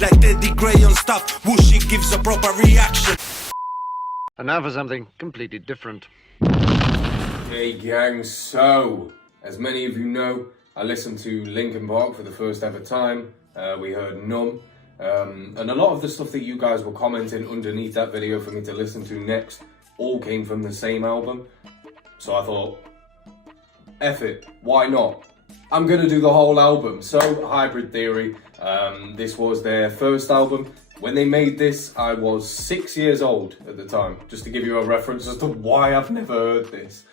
Like geddytrey on stuff, Whooshy gives a proper reaction. And now for something completely different. Hey gang, so, as many of you know, I listened to Linkin for the first ever time. We heard Numb. And a lot of the stuff that you guys were commenting underneath that video for me to listen to next all came from the same album. So I thought, F it, why not? I'm gonna do the whole album. So, Hybrid Theory, this was their first album. When they made this, I was 6 years old at the time, just to give you a reference as to why I've never heard this.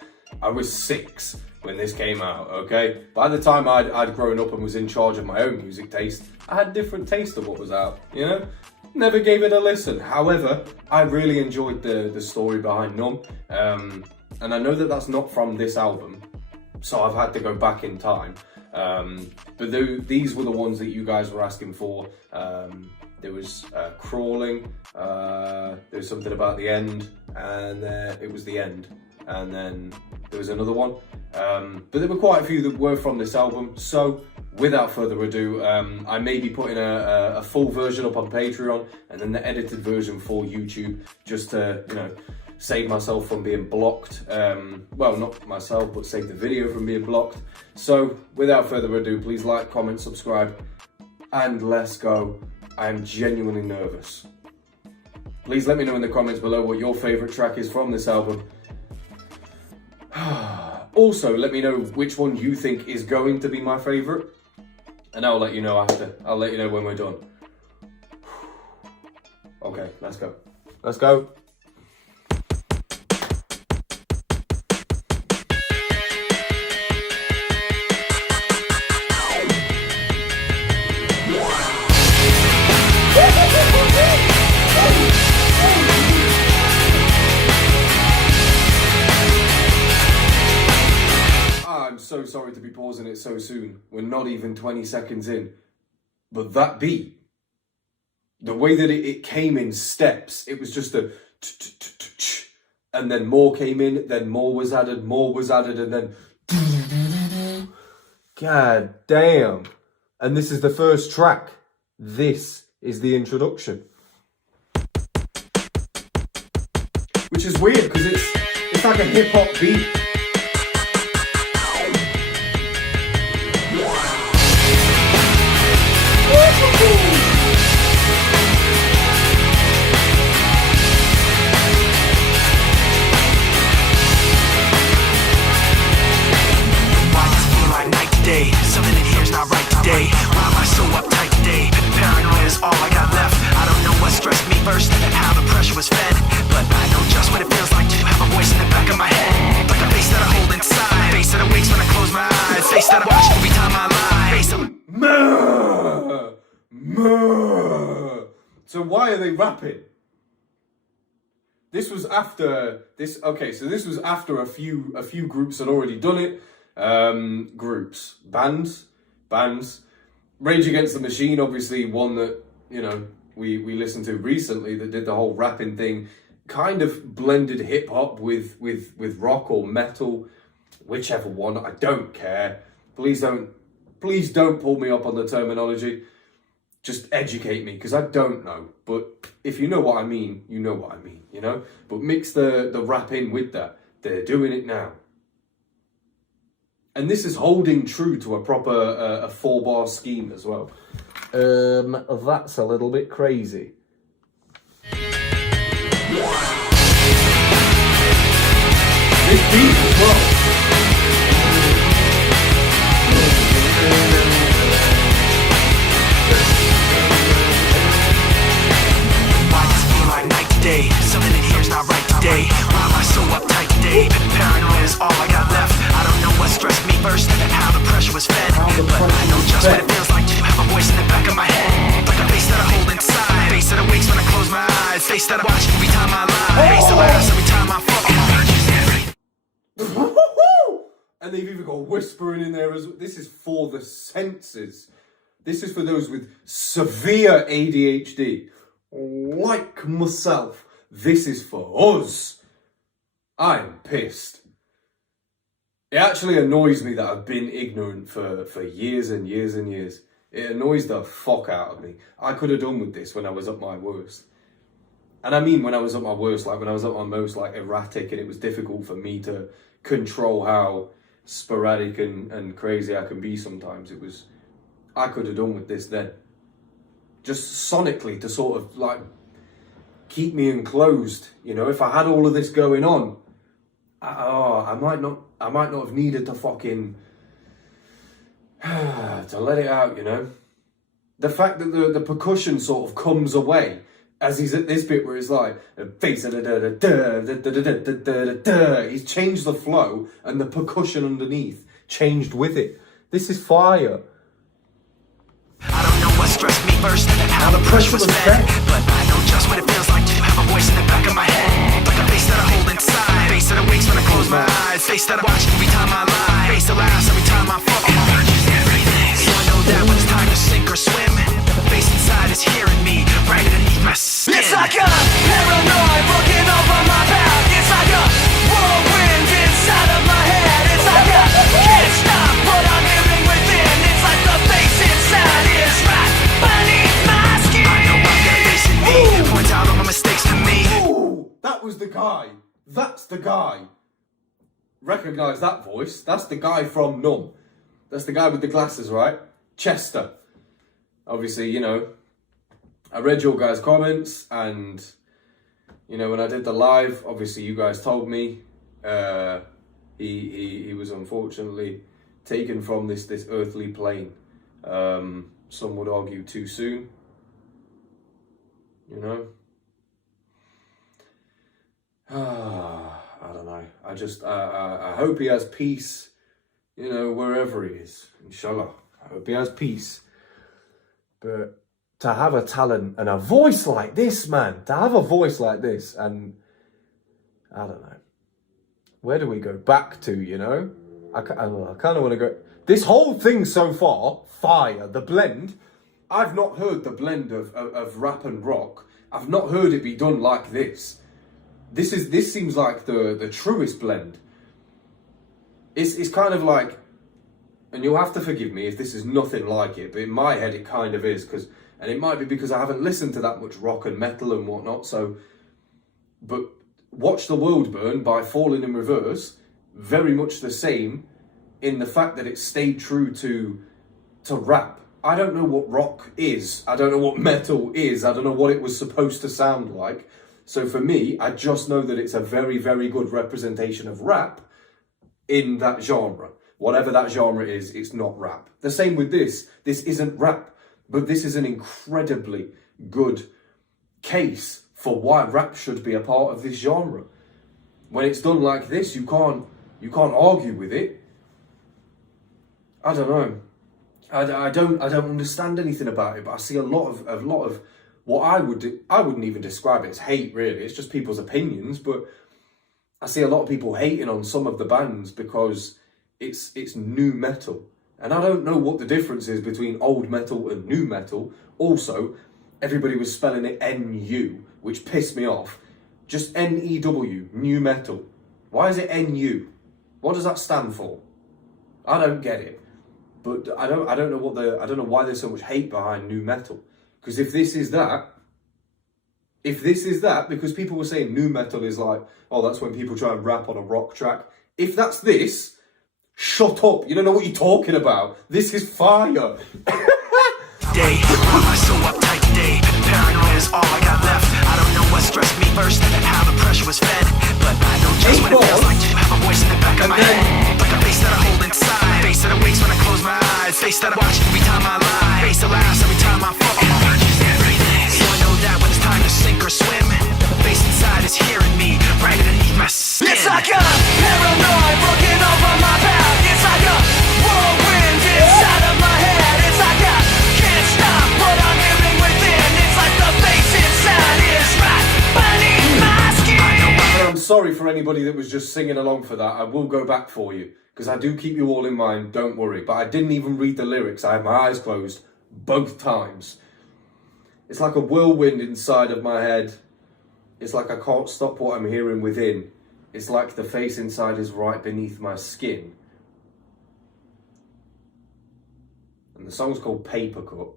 I was 6 when this came out, okay? By the time I'd grown up and was in charge of my own music taste, I had different taste of what was out, you know? Never gave it a listen. However, I really enjoyed the story behind Numb, and I know that that's not from this album, so I've had to go back in time. But these were the ones that you guys were asking for. There was Crawling, there was something about the end, and it was the end. And then there was another one. But there were quite a few that were from this album. So without further ado, I may be putting a full version up on Patreon and then the edited version for YouTube, just to, you know, save myself from being blocked. Well, not myself, but save the video from being blocked. So without further ado, please like, comment, subscribe, and let's go. I am genuinely nervous. Please let me know in the comments below what your favourite track is from this album. Also, let me know which one you think is going to be my favourite, and I'll let you know after. I'll let you know when we're done. Okay, let's go. Let's go. I'm so sorry to be pausing it so soon. We're not even 20 seconds in. But that beat, the way that it came in steps, it was just a and then more came in, then more was added, and then God damn. And this is the first track. This is the introduction. Which is weird because it's like a hip hop beat. Something in here's not right today. Why am I so uptight today? Paranoia is all I got left. I don't know what stressed me first, how the pressure was fed, but I know just what it feels like to have a voice in the back of my head, like a face that I hold inside, face that awakes when I close my eyes, face that I watch every time I lie, face that... So why are they rapping? This was after this. Okay, so this was after a few groups had already done it. Bands. Rage Against the Machine, obviously one that, you know, we listened to recently that did the whole rapping thing, kind of blended hip hop with rock or metal, whichever one. I don't care. Please don't pull me up on the terminology. Just educate me, because I don't know. But if you know what I mean, you know what I mean, you know? But mix the rap in with that. They're doing it now. And this is holding true to a proper a 4-bar scheme as well. That's a little bit crazy. This beat as well. Why does it feel like night today? Something in here's not right today. Why am I so uptight today? Paranoia is all I got left. I don't know what stressed me first, how the pressure was fed, but I know just what it feels like to have a voice in the back of my head, like a face that I hold inside, face that awakes when I close my eyes, face that I watch every time I lie, face that laughs every time I fucking. And they've even got whispering in there as well. This is for the senses. This is for those with severe ADHD, like myself. This is for us. I'm pissed. It actually annoys me that I've been ignorant for years and years and years. It annoys the fuck out of me. I could have done with this when I was at my worst. And I mean when I was at my worst, like when I was at my most like erratic, and it was difficult for me to control how sporadic and crazy I can be sometimes. I could have done with this then. Just sonically to sort of like keep me enclosed, you know. If I had all of this going on, I might not have needed to fucking to let it out, you know. The fact that the percussion sort of comes away as he's at this bit where it's like he's changed the flow and the percussion underneath changed with it. This is fire. I don't know what stressed me first, how the pressure was fed, but I know just what it feels like to have a voice in the back of my head, like a face that I hold inside, face that awakes when I close my eyes, face that I watch every time I lie, face that laughs every time I fall. So I know that when it's time to sink or swim, the face inside is hearing me right underneath my skin. It's like a paranoid looking over my back. It's like a whirlwind inside of my head. It's like a can't stop what I'm hearing within. It's like the face inside is right beneath my skin. I know I've got a face in me. It points out all my mistakes to me. Ooh, that was the guy. That's the guy. Recognize that voice. That's the guy from Numb. That's the guy with the glasses, right? Chester. Obviously, you know, I read your guys' comments, and, you know, when I did the live, obviously you guys told me he was unfortunately taken from this earthly plane. Some would argue too soon, you know. I don't know. I hope he has peace, you know, wherever he is. Inshallah. I hope he has peace. But to have a talent and a voice like this, man, to have a voice like this, and I don't know, where do we go back to, you know? I kind of want to go, this whole thing so far, fire, the blend, I've not heard the blend of rap and rock. I've not heard it be done like this. This seems like the truest blend. It's kind of like, and you'll have to forgive me if this is nothing like it, but in my head it kind of is, and it might be because I haven't listened to that much rock and metal and whatnot, so, but Watch the World Burn by Falling in Reverse, very much the same in the fact that it stayed true to rap. I don't know what rock is, I don't know what metal is, I don't know what it was supposed to sound like, so for me, I just know that it's a very, very good representation of rap in that genre. Whatever that genre is, it's not rap. The same with this. This isn't rap, but this is an incredibly good case for why rap should be a part of this genre. When it's done like this, you can't argue with it. I don't know. I don't understand anything about it, but I see a lot of what I wouldn't even describe it as hate, really. It's just people's opinions, but I see a lot of people hating on some of the bands because it's new metal. And I don't know what the difference is between old metal and new metal. Also, everybody was spelling it N-U, which pissed me off. Just N-E-W, new metal. Why is it N-U? What does that stand for? I don't get it. But I don't know why there's so much hate behind new metal. Because if this is that, because people were saying new metal is like, oh, that's when people try and rap on a rock track. If that's this, shut up. You don't know what you're talking about. This is fire. Day, why am I so uptight today? Paranoia is all I got left. I don't know what stressed me first, how the pressure was fed, but I know just what it feels like to have a voice in the back of my head, like a face that I hold inside, face that awakes when I close my eyes, face that I watch every time I lie, face that laughs every time I fall. So I know that when it's time to sink or swim, the face inside is hearing me right underneath my skin. It's like a paranoid looking over my back. It's like a whirlwind inside of my head. It's like I can't stop what I'm hearing within. It's like the face inside is right beneath my skin. I'm sorry for anybody that was just singing along for that. I will go back for you, because I do keep you all in mind, don't worry. But I didn't even read the lyrics. I had my eyes closed both times. It's like a whirlwind inside of my head. It's like I can't stop what I'm hearing within. It's like the face inside is right beneath my skin. And And the song's called Papercut.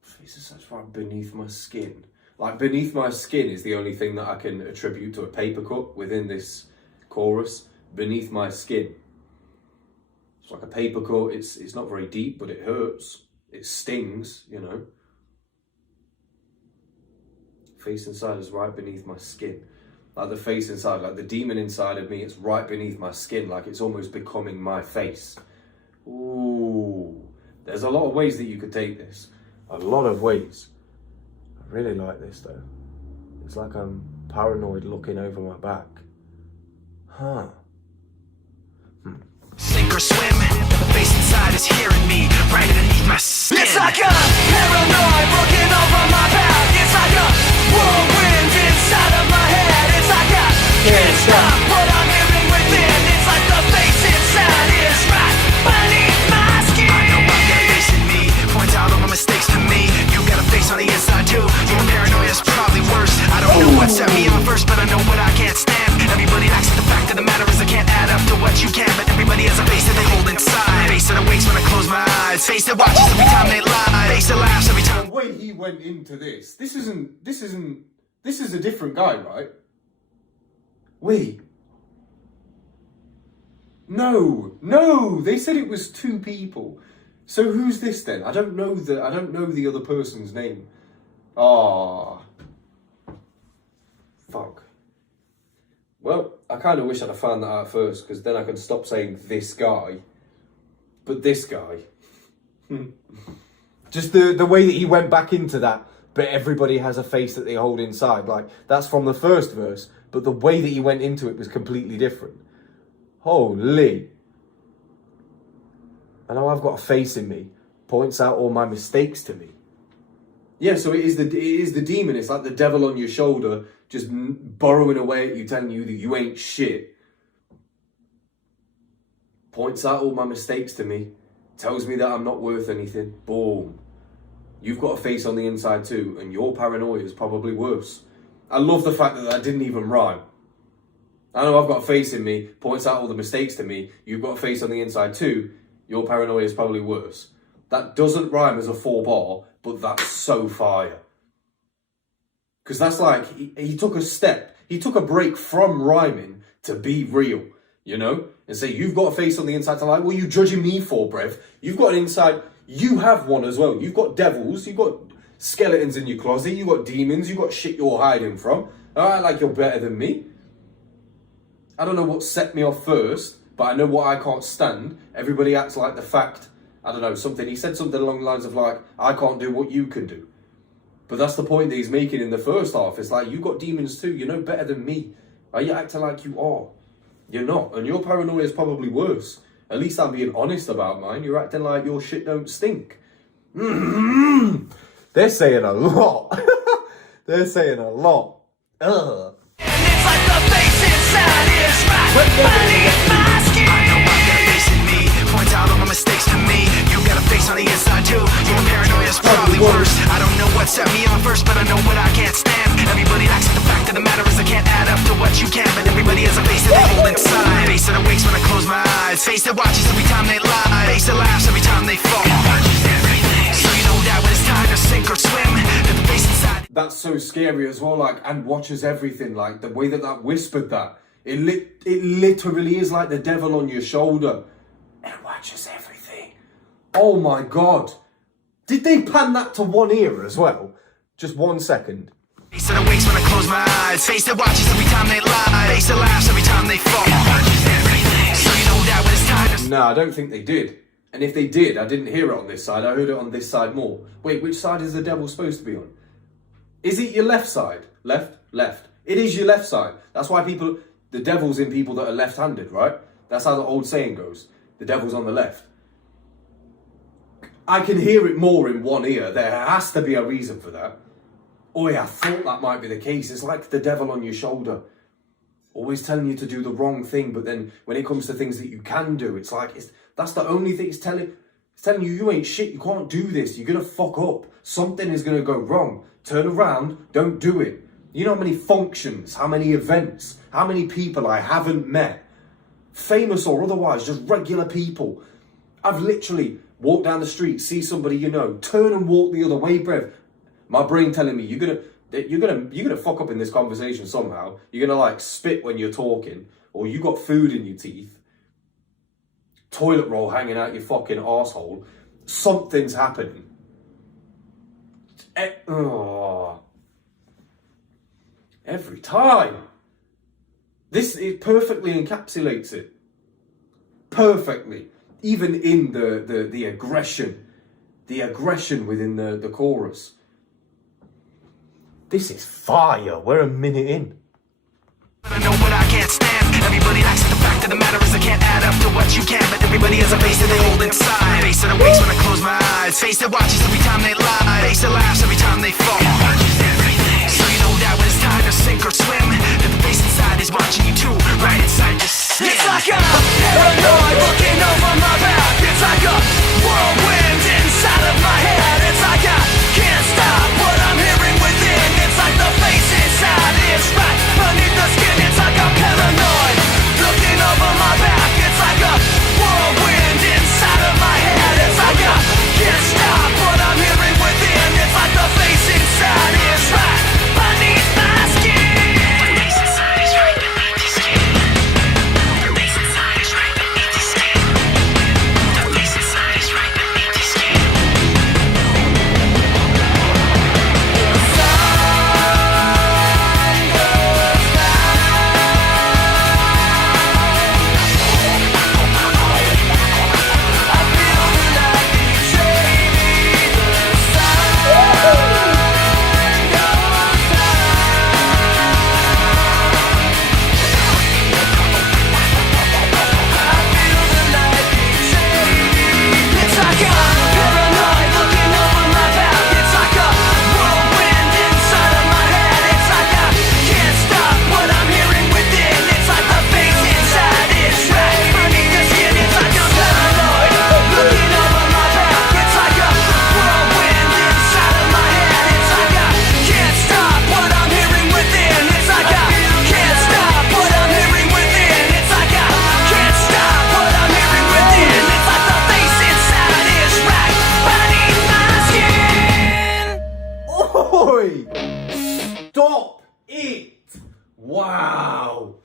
Face is such right beneath my skin. Like, beneath my skin is the only thing that I can attribute to a papercut within this chorus. Beneath my skin. It's like a papercut. It's not very deep, but it hurts. It stings, you know. Face inside is right beneath my skin. Like the face inside, like the demon inside of me, it's right beneath my skin. Like it's almost becoming my face. Ooh. There's a lot of ways that you could take this. A lot of ways. I really like this though. It's like I'm paranoid looking over my back. Huh. Sink or swim, the face inside is hearing me right underneath my skin. It's like a paranoid looking over my back. It's like a whirlwind inside of my head. It's like I can't stop what I'm hearing within. It's like the face inside is right beneath my skin. I know I've got a face in me, points out all my mistakes to me. You got a face on the inside too. Your paranoia is probably worse. I don't know what set me on first, but I know what I can't stand. Everybody acts like the fact of the matter is I can't add up to what you can. But everybody has a face that they hold inside. Face that awakes when I close my eyes. Face that watches every time they lie. Face that laughs every time. The way he went into this is a different guy, right? Wait. No, they said it was two people. So who's this then? I don't know the other person's name. Ah. Fuck. Well, I kind of wish I'd have found that out first, because then I could stop saying this guy. But this guy. Just the way that he went back into that, but everybody has a face that they hold inside. Like, that's from the first verse, but the way that he went into it was completely different. Holy. I know I've got a face in me, points out all my mistakes to me. Yeah, so it is the demon. It's like the devil on your shoulder, just burrowing away at you, telling you that you ain't shit. Points out all my mistakes to me, tells me that I'm not worth anything. Boom. You've got a face on the inside too, and your paranoia is probably worse. I love the fact that didn't even rhyme. I know I've got a face in me, points out all the mistakes to me. You've got a face on the inside too. Your paranoia is probably worse. That doesn't rhyme as a 4-bar, but that's so fire. Because that's like, he took a step. He took a break from rhyming to be real, you know? And say, you've got a face on the inside. To like, what are you judging me for, brev? You've got an inside, you have one as well. You've got devils, you've got skeletons in your closet, you've got demons, you've got shit you're hiding from. All right, like you're better than me. I don't know what set me off first, but I know what I can't stand. Everybody acts like the fact, I don't know, something. He said something along the lines of like, I can't do what you can do. But that's the point that he's making in the first half. It's like, you got demons too. You're no better than me. Are you acting like you are? You're not. And your paranoia is probably worse. At least I'm being honest about mine. You're acting like your shit don't stink. They're saying a lot. They're saying a lot. Ugh. And it's like the face inside is right beneath my skin. I know I've got a face in me, points out all my mistakes to me. You got a face on the inside too. Your paranoia is probably worse. I don't know what set me on first, but I know what I can't stand. Everybody acts like the fact of the matter is I can't add up to what you can. But everybody has a face that they hold inside. Face that awakes when I close my eyes. Face that watches every time they lie. Face that laughs every time they fall. So you know that when it's time to sink or swim, that the face inside. That's so scary as well, like, and watches everything, like, the way that whispered that. It literally is like the devil on your shoulder. And watches everything. Oh my God. Did they pan that to one ear as well? Just 1 second. Face that awakes when I close my eyes. Face that watches every time they lie. Face that laughs every time they fall. So you know that when it's time to... No, I don't think they did. And if they did, I didn't hear it on this side. I heard it on this side more. Wait, which side is the devil supposed to be on? Is it your left side? Left? Left. It is your left side. That's why the devil's in people that are left-handed, right? That's how the old saying goes. The devil's on the left. I can hear it more in one ear. There has to be a reason for that. Oh yeah, I thought that might be the case. It's like the devil on your shoulder. Always telling you to do the wrong thing, but then when it comes to things that you can do, it's like, that's the only thing it's telling you, you ain't shit, you can't do this, you're gonna fuck up. Something is gonna go wrong. Turn around, don't do it. You know how many functions, how many events, how many people I haven't met famous or otherwise, just regular people. I've literally walked down the street, see somebody you know, turn and walk the other way, bruv. My brain telling me you're gonna fuck up in this conversation somehow. You're gonna like spit when you're talking, or you got food in your teeth, toilet roll hanging out your fucking arsehole. Something's happening. Every time. It perfectly encapsulates it. Perfectly. Even in the aggression. The aggression within the chorus. This is fire. We're a minute in. I know what I can't stand. Everybody acts, the fact of the matter is I can't add up to what you can. But everybody has a face that they hold inside. Face that awakes when I close my eyes. Face that watches every time they lie. Face that laughs every time they fall. So you know that when it's time to sink or swim, that the face inside is watching you too. Right inside your skin. It's like a paranoid looking over my back. It's like a whirlwind inside of my head. It's like I can't stop what I'm hearing within. It's like the face inside is right beneath the skin. It's like I'm paranoid looking over my back. It's like a whirlwind inside of my head. It's like I can't stop what I'm hearing within. It's like the face inside is right beneath my skin. The face inside is right beneath the skin. The face inside is right beneath the skin. The face inside is right beneath the skin. It's like a paranoid looking over my back. It's like a whirlwind inside of my head. It's like I can't stop what I'm hearing within. It's like the face inside is right beneath the skin. It's like I'm paranoid looking over my back. It's like a whirlwind inside of my head. It's like I can't stop what I'm hearing within. It's like I can't stop what I'm hearing within. It's like I can't stop what I'm hearing within. It's like the face inside is right beneath my skin. Oi! Stop it! Wow!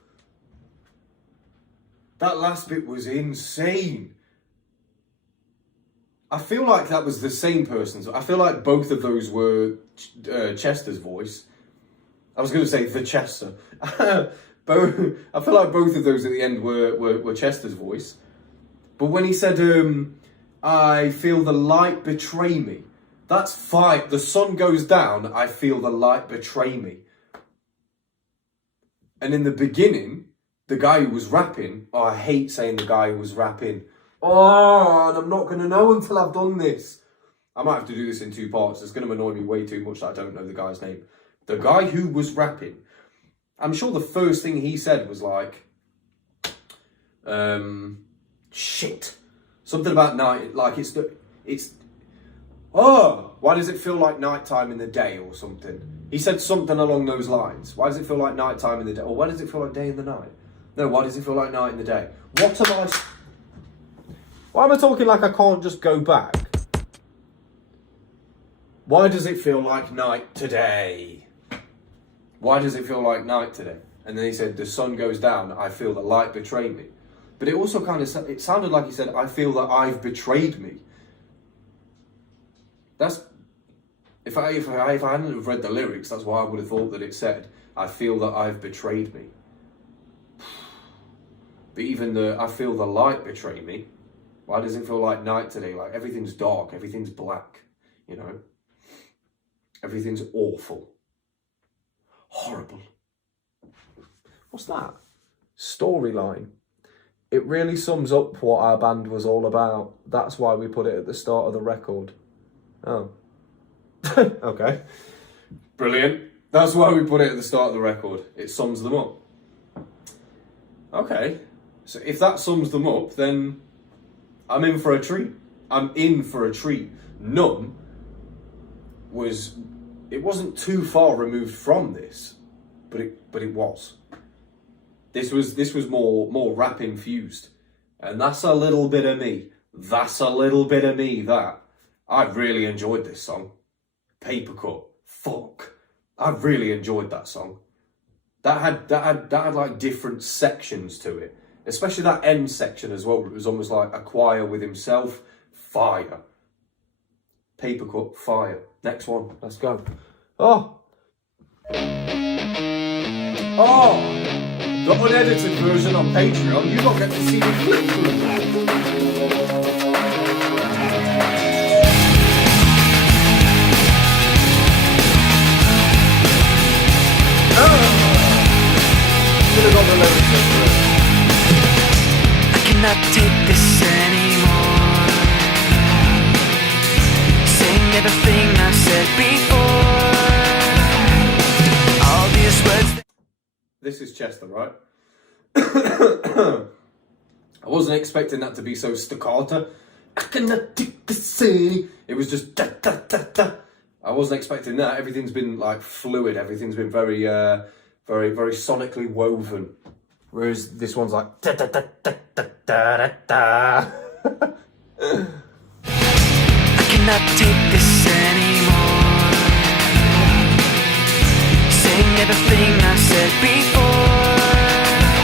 That last bit was insane. I feel like that was the same person's. I feel like both of those were Chester's voice. I was going to say the Chester. I feel like both of those at the end were Chester's voice. But when he said, I feel the light betray me. That's fine. The sun goes down, I feel the light betray me. And in the beginning, the guy who was rapping, I hate saying the guy who was rapping. And I'm not going to know until I've done this. I might have to do this in 2 parts. It's going to annoy me way too much that I don't know the guy's name. The guy who was rapping, I'm sure the first thing he said was like, shit. Something about night, like why does it feel like nighttime in the day or something? He said something along those lines. Why does it feel like nighttime in the day? Or why does it feel like day in the night? No, why does it feel like night in the day? Why am I talking like I can't just go back? Why does it feel like night today? Why does it feel like night today? And then he said, the sun goes down, I feel the light betray me. But it also kind of, it sounded like he said, I feel that I've betrayed me. That's, if I hadn't have read the lyrics, that's why I would have thought that it said, I feel that I've betrayed me. But even I feel the light betray me. Why does it feel like night today? Like everything's dark, everything's black, you know? Everything's awful. Horrible. What's that? Storyline. It really sums up what our band was all about. That's why we put it at the start of the record. Oh. Okay. Brilliant. That's why we put it at the start of the record. It sums them up. Okay. So if that sums them up, then I'm in for a treat. I'm in for a treat. Numb it wasn't too far removed from this, but it was. This was more rap infused, and that's a little bit of me. That's a little bit of me. That I really enjoyed this song. Papercut, fuck. I really enjoyed that song. That had like different sections to it, especially that end section as well. It was almost like a choir with himself. Fire. Papercut, fire. Next one, let's go. Oh, the unedited version on Patreon. You don't get to see the clip for that. I cannot take this anymore. Saying everything I've said before. All these words. This is Chester, right? I wasn't expecting that to be so staccato. I cannot take this anymore. It was just da da da da. I wasn't expecting that. Everything's been like fluid. Everything's been very, very sonically woven. Whereas this one's like da da da da da da da da. I cannot take this anymore. Saying everything I said before.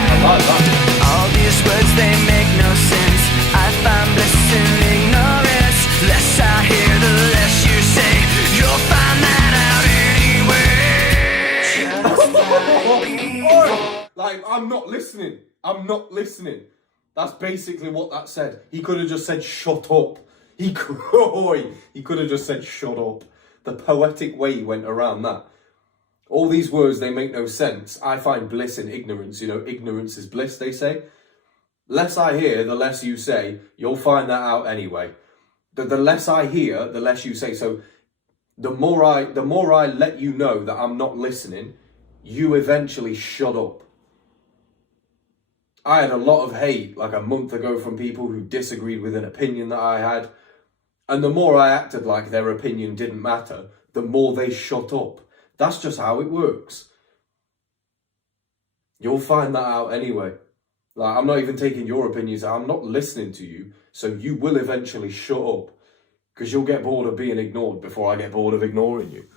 I like that. All these words, they make no sense. I find bliss in ignorance. Less I hear, the less you say. You'll find that out anyway. Like, I'm not listening. I'm not listening. That's basically what that said. He could have just said, shut up. He could have just said, shut up. The poetic way he went around that. All these words, they make no sense. I find bliss in ignorance. You know, ignorance is bliss, they say. Less I hear, the less you say. You'll find that out anyway. The less I hear, the less you say. So the more I let you know that I'm not listening, you eventually shut up. I had a lot of hate like a month ago from people who disagreed with an opinion that I had. And the more I acted like their opinion didn't matter, the more they shut up. That's just how it works. You'll find that out anyway. Like, I'm not even taking your opinions. I'm not listening to you. So you will eventually shut up. Because you'll get bored of being ignored before I get bored of ignoring you.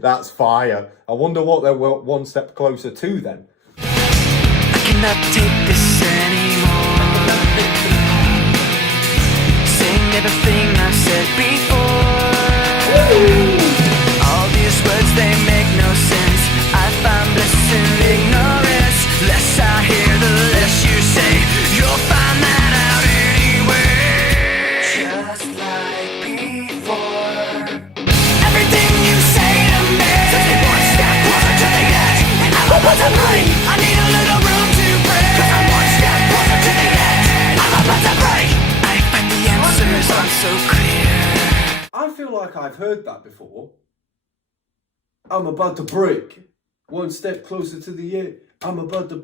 That's fire. I wonder what they're one step closer to then. I cannot take this anymore. Saying everything I've said before. All these words, they make no sense. I find bliss in ignorance. Less I hear, the less you say. You'll find that out anyway. Just like before. Everything you say to me takes me one step closer to the edge. And I'm about to break. I need a little room to breathe. 'Cause I'm one step closer to the edge. I'm about to break. I find the answers aren't so clear. I feel like I've heard that before. I'm about to break. One step closer to the edge. I'm about to...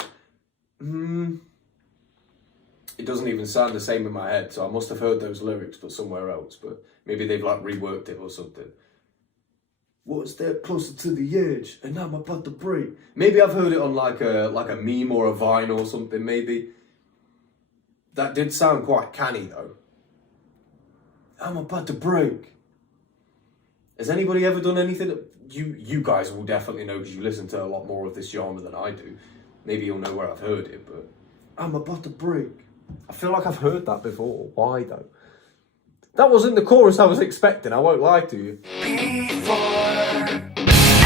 It doesn't even sound the same in my head, so I must have heard those lyrics, but somewhere else. But maybe they've like reworked it or something. One step closer to the edge, and I'm about to break. Maybe I've heard it on like a meme or a Vine or something. Maybe that did sound quite canny though. I'm about to break. Has anybody ever done anything? You guys will definitely know because you listen to a lot more of this genre than I do. Maybe you'll know where I've heard it, but I'm about to break. I feel like I've heard that before. Why though? That wasn't the chorus I was expecting, I won't lie to you. Before.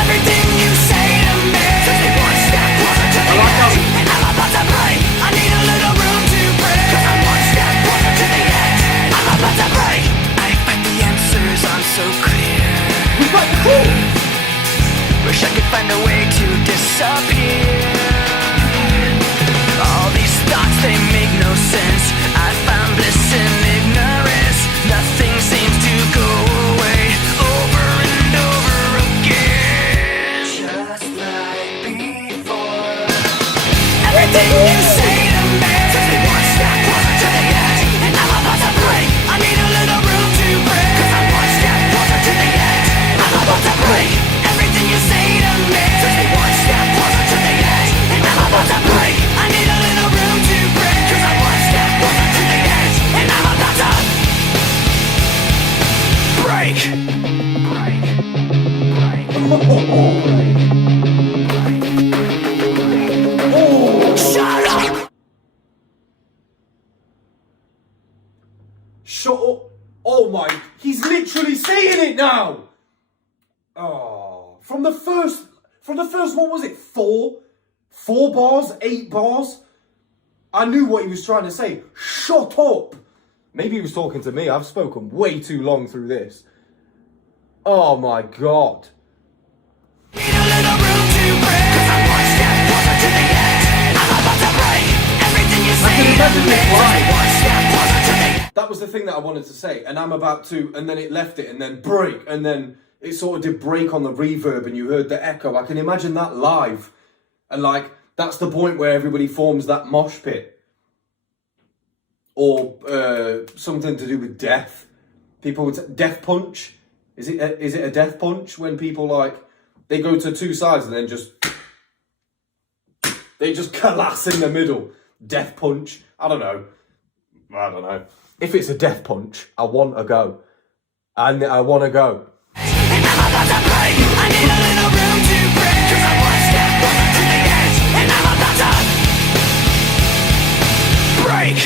Everything you say to me takes me one step closer to the edge. And I'm about to break. I need a little room to breathe. 'Cause I'm one step closer to the edge. I'm about to break. I find the answers aren't so clear. We've got cool. Wish I could find a way to disappear. All these thoughts, they make no sense. I found bliss in ignorance. Nothing seems to go away. Over and over again. Just like before. Everything you say to me takes me one step closer to the edge. And I'm about to break. I need a little room to breathe. 'Cause I'm one step closer to the edge. I'm about to break. Everything you say to me takes me one step closer to the break. Shut up. Shut up. Oh my, he's literally saying it now. Oh, from the first, what was it? 4 bars, 8 bars? I knew what he was trying to say. Shut up. Maybe he was talking to me. I've spoken way too long through this. Oh my God. Need a little room to breathe. 'Cause I'm one step closer to the edge. I'm about to break everything you say to me. One step closer to the edge. That was the thing that I wanted to say. And I'm about to, and then it left it, and then break, and then it sort of did break on the reverb, and you heard the echo. I can imagine that live. And like, that's the point where everybody forms that mosh pit. Or something to do with death. People would say, death punch. Is it a death punch when people like, they go to 2 sides and then they just collapse in the middle. Death punch. I don't know. If it's a death punch, I want to go. And I want to go. And I'm about to break. I need a little room to breathe. 'Cause I'm one step closer to the edge. And I'm about to break.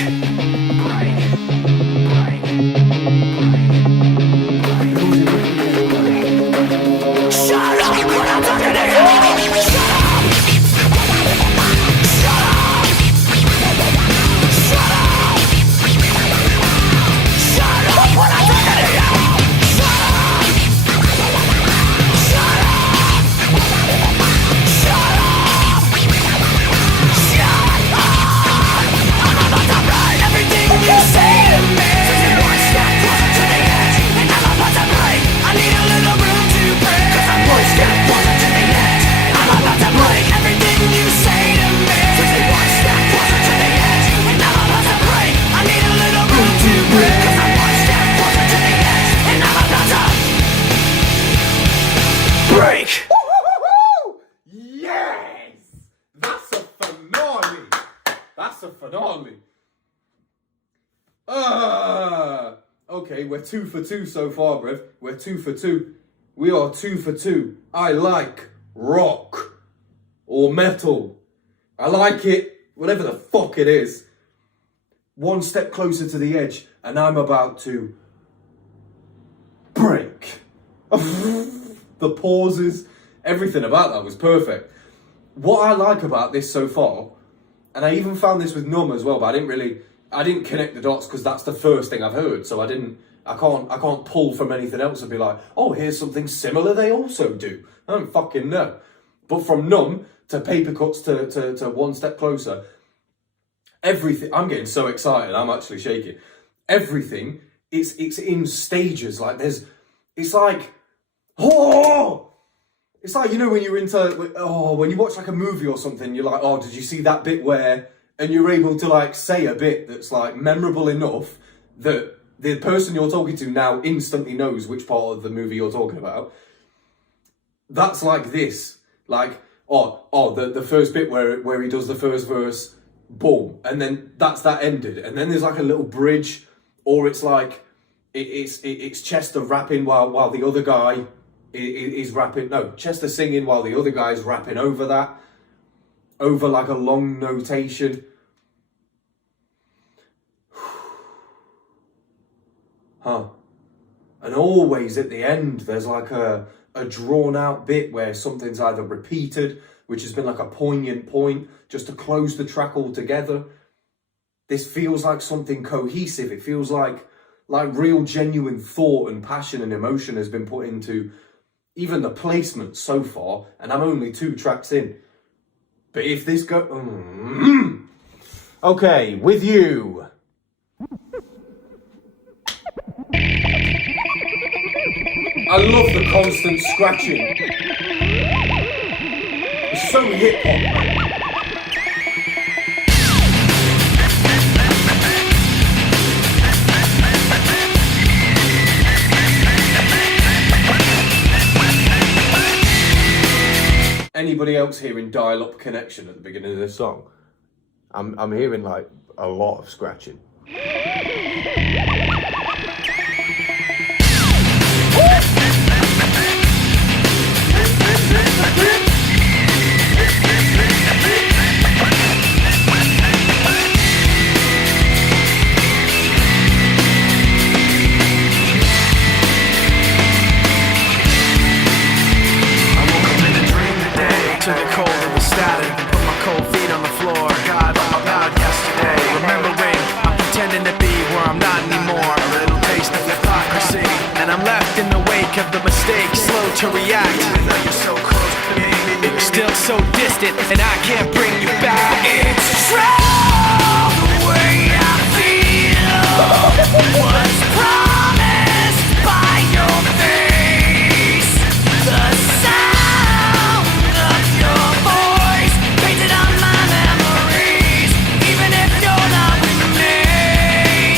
Shut up when I'm talking to you. Shut up. Shut up. Shut up. Shut up when I'm talking to you. Shut up. Shut up. Shut up. Shut up. I'm about to write everything you say to me. One step closer to the edge, and I'm about to break. I need a little room to breathe. 'Cause I'm one step closer to the edge. I'm about to break everything you say to me. One step closer to the edge, and I'm about to break. I need a little room to breathe. 'Cause I'm one step closer to the edge, and I'm about to break. Yes! That's a finale. That's a finale. Okay, we're 2 for 2 so far, bruv. We're 2 for 2. We are 2 for 2. I like rock or metal. I like it, whatever the fuck it is. One step closer to the edge, and I'm about to break. The pauses, everything about that was perfect. What I like about this so far, and I even found this with Numb as well, but I didn't connect the dots because that's the first thing I've heard, so I can't pull from anything else and be like, oh, here's something similar they also do. I don't fucking know. But from Numb to Papercuts to One Step Closer, everything, I'm getting so excited, I'm actually shaking. Everything, it's in stages, like it's like, oh! It's like, you know, when you're when you watch like a movie or something, you're like, oh, did you see that bit where, and you're able to like say a bit that's like memorable enough that the person you're talking to now instantly knows which part of the movie you're talking about. That's like this, like, the first bit where he does the first verse, boom, and then that ended, and then there's like a little bridge, or it's like, it's Chester rapping while the other guy is rapping, no, Chester singing while the other guy's rapping over that, over like a long notation. Huh. And always at the end, there's like a drawn out bit where something's either repeated, which has been like a poignant point, just to close the track all together. This feels like something cohesive. It feels like real genuine thought and passion and emotion has been put into even the placement so far, and I'm only 2 tracks in. But if this okay, with you. I love the constant scratching. It's so hip hop, man. Anybody else hearing dial-up connection at the beginning of this song? I'm hearing like a lot of scratching. wake of the mistake, slow to react. Even though you're so close to me, still so distant, and I can't bring you back. It's true, the way I feel was promised by your face. The sound of your voice painted on my memories. Even if you're not with me,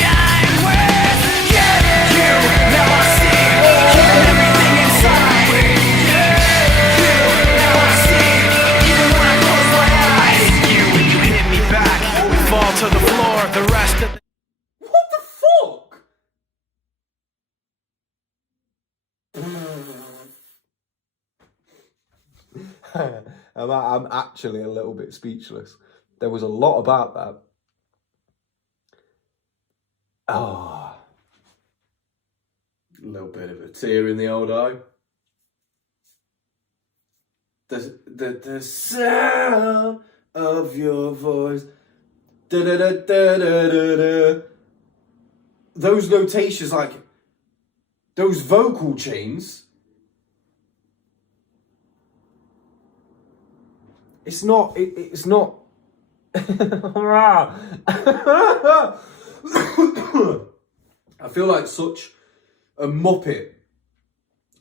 I'm with you. Now I see, keeping everything inside. Now I see, even when I close my eyes. You, when you hit me back, we fall to the floor. The rest of the What the fuck? I'm actually a little bit speechless. There was a lot about that. Oh. A little bit of a tear in the old eye. The sound of your voice. Da da da da da da da. Those notations, like those vocal chains. It's not. It's not. I feel like such a muppet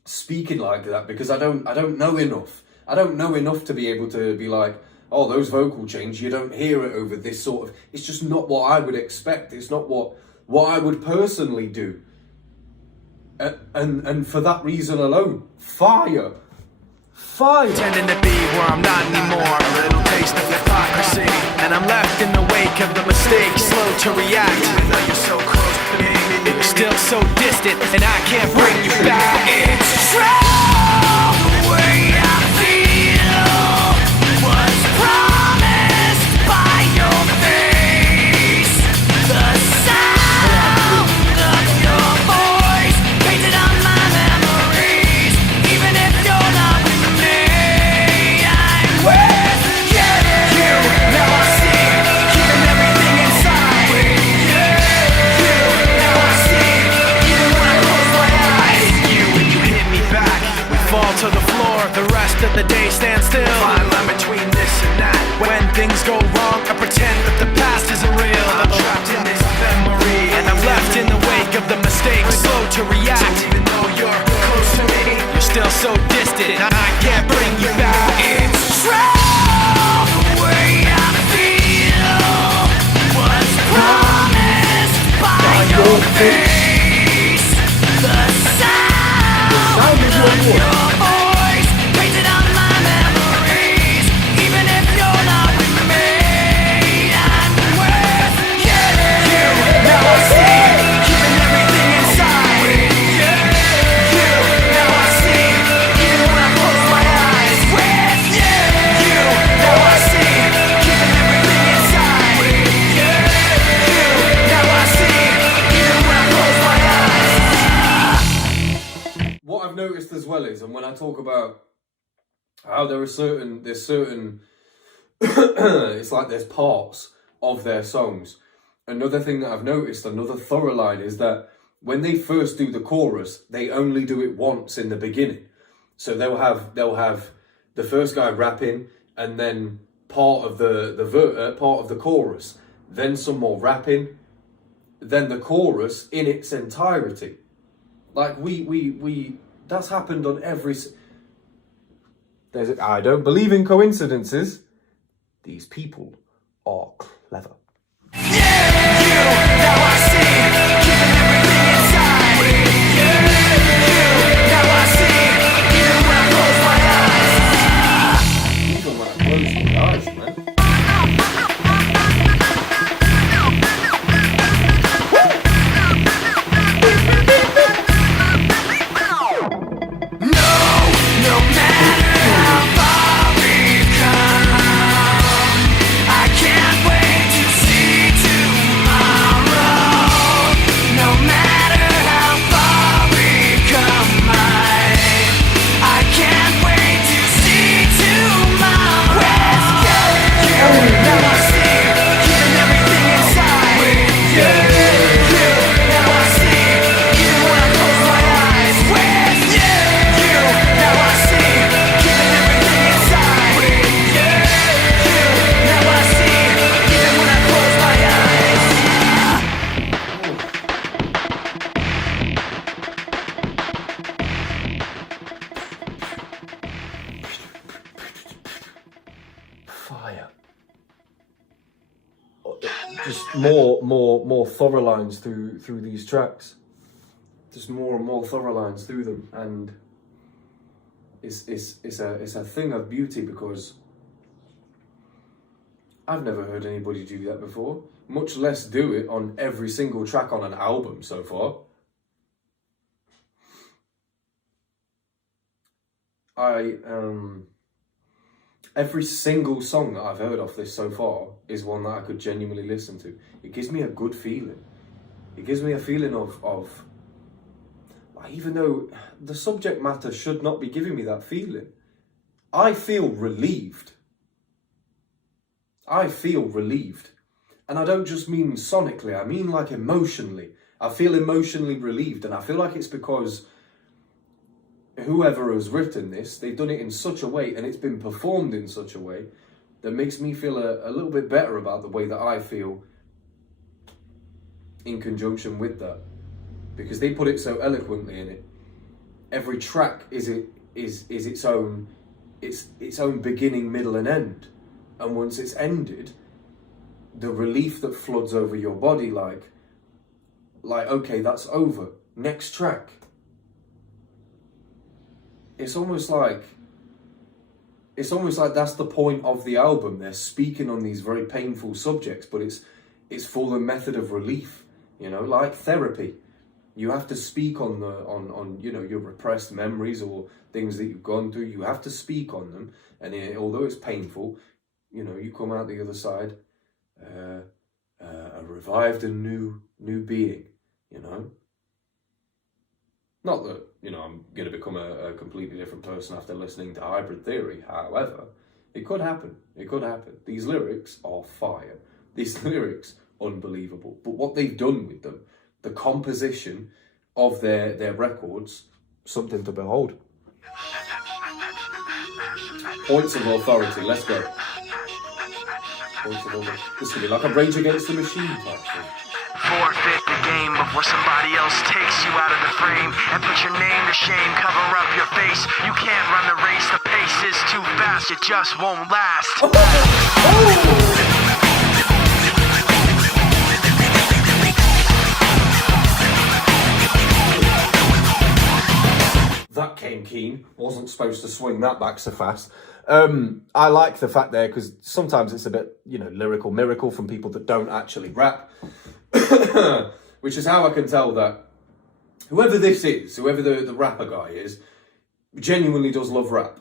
speaking like that because I don't know enough. I don't know enough to be able to be like, oh, those vocal chains, you don't hear it over this sort of. It's just not what I would expect. It's not what I would personally do. And for that reason alone, fire. Pretending to be where I'm not anymore. A little taste of hypocrisy, and I'm left in the wake of the mistake, slow to react. Even though you're so close to me, still so distant, and I can't bring you back. It's true, the way I feel was promised by your face. The sound of your voice painted on my memories. Even if you're not with me, I'm with you. Now I see, keeping everything inside. Now I see, even when I close my eyes. You, when you hit me back, we fall to the floor. The rest of the day stands still. Fine line between this and that. When things go wrong, I pretend that the past isn't real. I'm trapped in this memory, and I'm left in the wake of the mistake, slow to react. Even though you're close to me, you're still so distant, I can't bring you back. It's true, the way I feel was promised by your face. The sound of your voice painted on my memories. Even if you're not with me, I'm with you. Now I see, keeping everything inside. Now I see, even when I close my eyes. With you. Now I see, keeping everything inside. Now I see, even when I close my eyes. What I've noticed as well is, and when I talk about how there's certain it's like there's parts of their songs. Another thing that I've noticed, another thorough line, is that when they first do the chorus, they only do it once in the beginning. So they'll have the first guy rapping, and then part of the chorus, then some more rapping, then the chorus in its entirety. Like we that's happened on every. I don't believe in coincidences. These people are clever. Even when I close my eyes, man. No matter how far we've come, I can't wait to just more thorough lines through these tracks. Just more and more thorough lines through them, and it's a thing of beauty, because I've never heard anybody do that before, much less do it on every single track on an album so far. Every single song that I've heard off this so far is one that I could genuinely listen to. It gives me a good feeling. It gives me a feeling of even though the subject matter should not be giving me that feeling, I feel relieved. I feel relieved. And I don't just mean sonically, I mean like emotionally. I feel emotionally relieved, and I feel like it's because whoever has written this, they've done it in such a way, and it's been performed in such a way that makes me feel a little bit better about the way that I feel in conjunction with that. Because they put it so eloquently in it. Every track is its own beginning, middle and end. And once it's ended, the relief that floods over your body, like okay, that's over. Next track. It's almost like that's the point of the album. They're speaking on these very painful subjects, but it's for the method of relief, like therapy. You have to speak on your repressed memories or things that you've gone through. You have to speak on them, and although it's painful, you come out the other side a revived and new being. Not that I'm going to become a completely different person after listening to Hybrid Theory. However, it could happen. It could happen. These lyrics are fire. These lyrics, unbelievable. But what they've done with them, the composition of their records, something to behold. Points of authority, let's go. Points of authority. This could be like a Rage Against the Machine type thing. Forfeit the game before somebody else takes you out of the frame and put your name to shame, cover up your face. You can't run the race, the pace is too fast, it just won't last. That came keen. Wasn't supposed to swing that back so fast. I like the fact there, because sometimes it's a bit, lyrical miracle from people that don't actually rap. Which is how I can tell that whoever this is, whoever the rapper guy is, genuinely does love rap.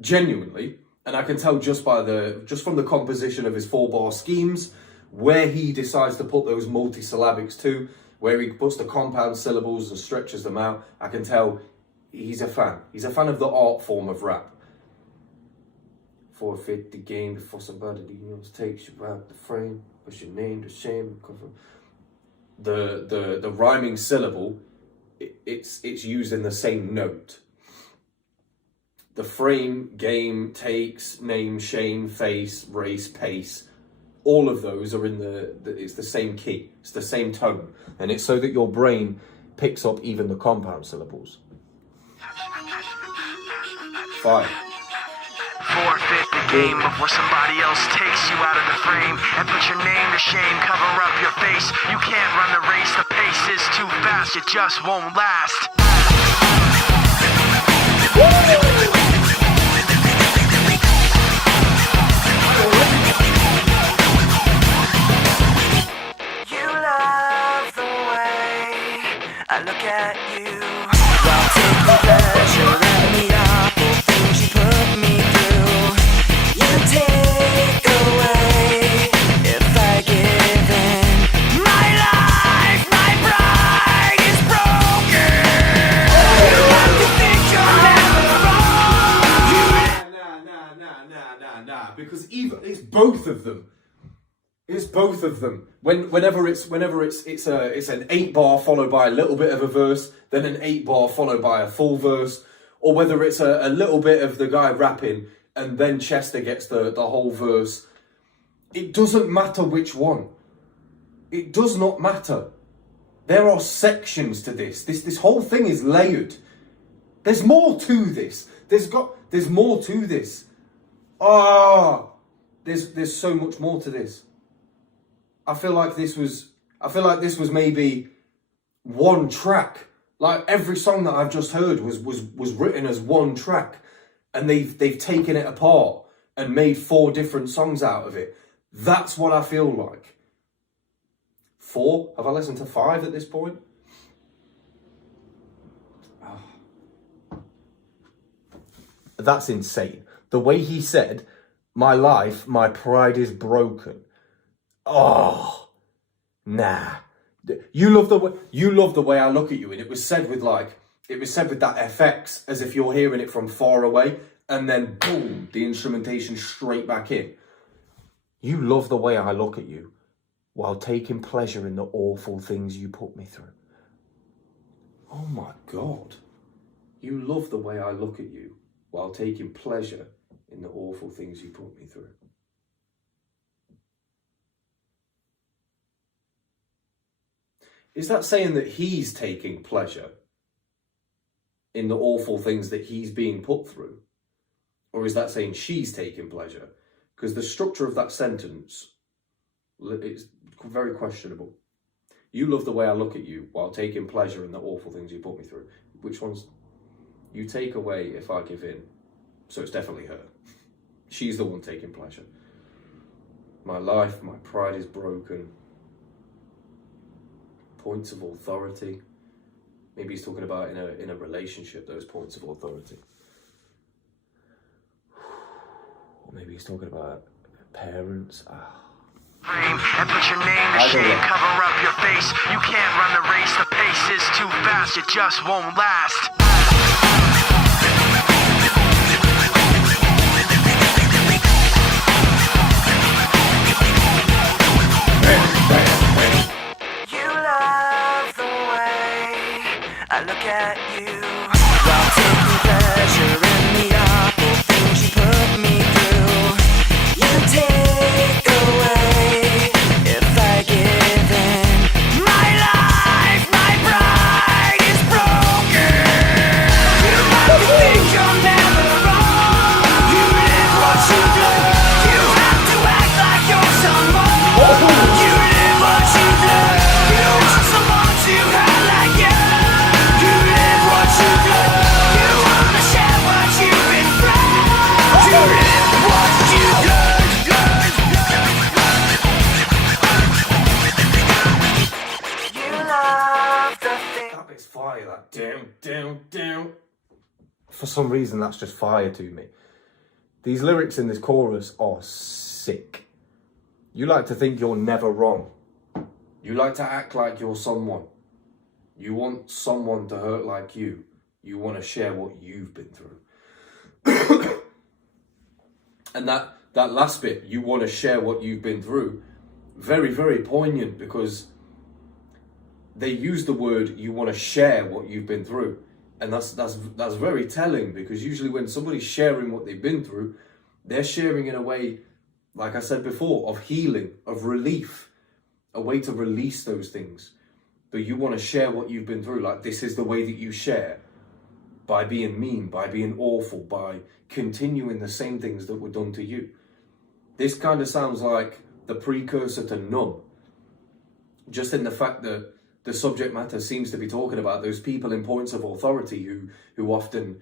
Genuinely. And I can tell just from the composition of his 4-bar schemes, where he decides to put those multisyllabics to, where he puts the compound syllables and stretches them out. I can tell he's a fan. He's a fan of the art form of rap. Forfeit the game before somebody takes you out the frame. Push your name to shame. Cover. The rhyming syllable, it's used in the same note. The frame, game, takes, name, shame, face, race, pace, all of those are in it's the same key. It's the same tone, and it's so that your brain picks up even the compound syllables. Fine. Forfeit the game before somebody else takes you out of the frame and put your name to shame, cover up your face. You can't run the race, the pace is too fast, it just won't last. You love the way I look at you. I'll take the pleasure and the awful things you put me through. You take away if I give in. My life, my pride is broken. You have to think you're never wrong. Nah. Because it's both of them. It's both of them. Whenever it's an 8-bar followed by a little bit of a verse, then an 8-bar followed by a full verse, or whether it's a little bit of the guy rapping and then Chester gets the whole verse. It doesn't matter which one. It does not matter. There are sections to this. This whole thing is layered. There's more to this. There's more to this. There's so much more to this. I feel like this was maybe one track. Like every song that I've just heard was written as one track, and they've taken it apart and made 4 different songs out of it. That's what I feel like. 4? Have I listened to 5 at this point? Oh. That's insane. The way he said, "My life, my pride is broken." Oh, nah. You love the way I look at you, and it was said with that FX as if you're hearing it from far away, and then boom, the instrumentation straight back in. You love the way I look at you while taking pleasure in the awful things you put me through. Oh my God. You love the way I look at you while taking pleasure in the awful things you put me through. Is that saying that he's taking pleasure in the awful things that he's being put through? Or is that saying she's taking pleasure? Because the structure of that sentence is very questionable. You love the way I look at you while taking pleasure in the awful things you put me through. Which one's? You take away if I give in. So it's definitely her. She's the one taking pleasure. My life, my pride is broken. Points of authority. Maybe he's talking about in a relationship, those points of authority. Or maybe he's talking about parents. And put your name to shame, cover up your face. You can't run the race, the pace is too fast, it just won't last. You love the way I look at you while taking pleasure in the awful things you put me through. You take away if I give in. My life, my pride is broken. You like to think you're never wrong. You live what you do. You have to act like you're someone. You live what you do. You want someone to have like you. You live what you do. You wanna share what you've been through. You live what you do. You love the thing. That bit's fire, that down. For some reason, that's just fire to me. These lyrics in this chorus are sick. You like to think you're never wrong. You like to act like you're someone. You want someone to hurt like you. You want to share what you've been through. And that last bit, you want to share what you've been through, very, very poignant, because they use the word you want to share what you've been through. And that's very telling, because usually when somebody's sharing what they've been through, they're sharing in a way, like I said before, of healing, of relief, a way to release those things. But you want to share what you've been through, like this is the way that you share, by being mean, by being awful, by continuing the same things that were done to you. This kind of sounds like the precursor to numb, just in the fact that the subject matter seems to be talking about those people in points of authority who often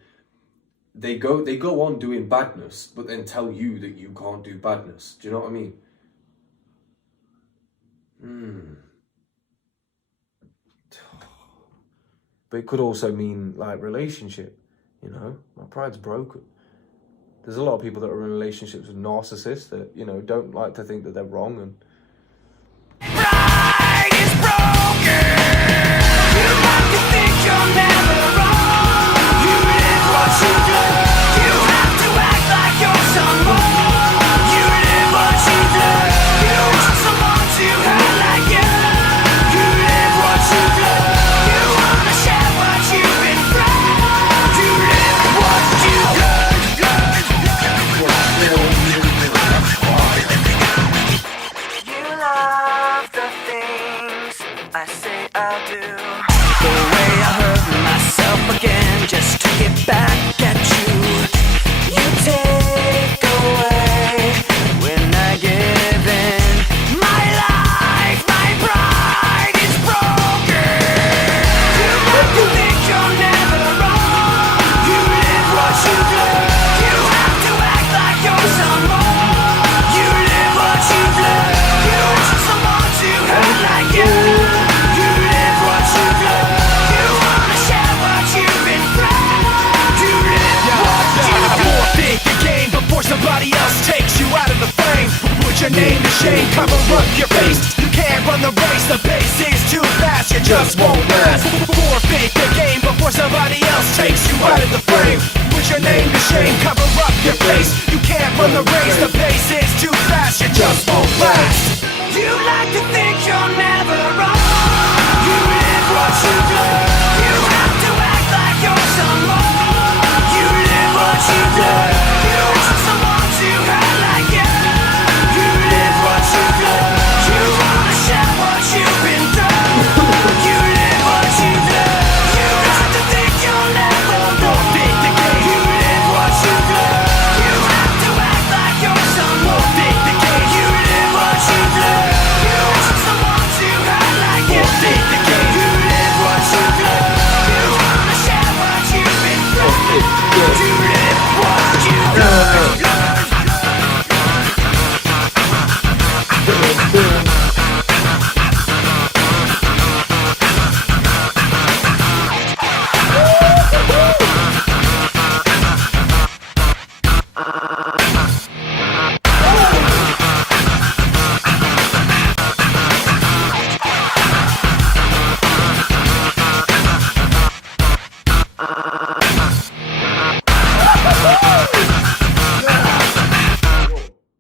they go on doing badness, but then tell you that you can't do badness. Do you know what I mean? But it could also mean like relationship, you know, my pride's broken. There's a lot of people that are in relationships with narcissists that, you know, don't like to think that they're wrong, and Pride is broken. You like to think you're never wrong. You live what you do. You have to act like you're someone. You live what you do. You want someone to have like you. You live what you do. You wanna share what you've been through. You live what you do. You love the things I say pace is too fast, you just won't last. Forfeit the game before somebody else takes you out of the frame. Put your name to shame, cover up your face. You can't run the race, the pace is too fast, you just won't last. You like to think you're never wrong. You live what you do. You have to act like you're someone. You live what you do. You want someone to hurt like you. You live what you do. You wanna share what you've been through. You live what you do. You like to think you'll never forfeit the game. You live what you do. You have to act like you're someone. Forfeit the game. You live what you do. You want someone to hurt like you. Forfeit the game. You live what you do. You wanna share what you've been through. You live what you do.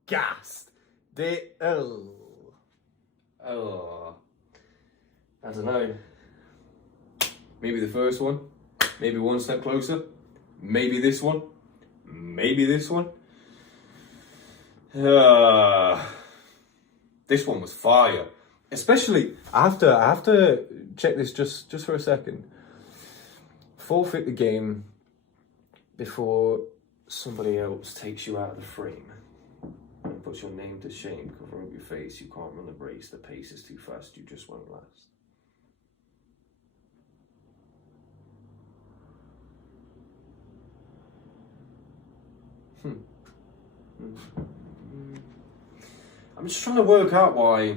Gassed. Oh. I don't know. Maybe the first one. Maybe one step closer. Maybe this one. Maybe this one. This one was fire. Especially, I have to check this just for a second. Forfeit the game before somebody else takes you out of the frame and puts your name to shame. Cover up your face. You can't run the race. The pace is too fast. You just won't last. I'm just trying to work out why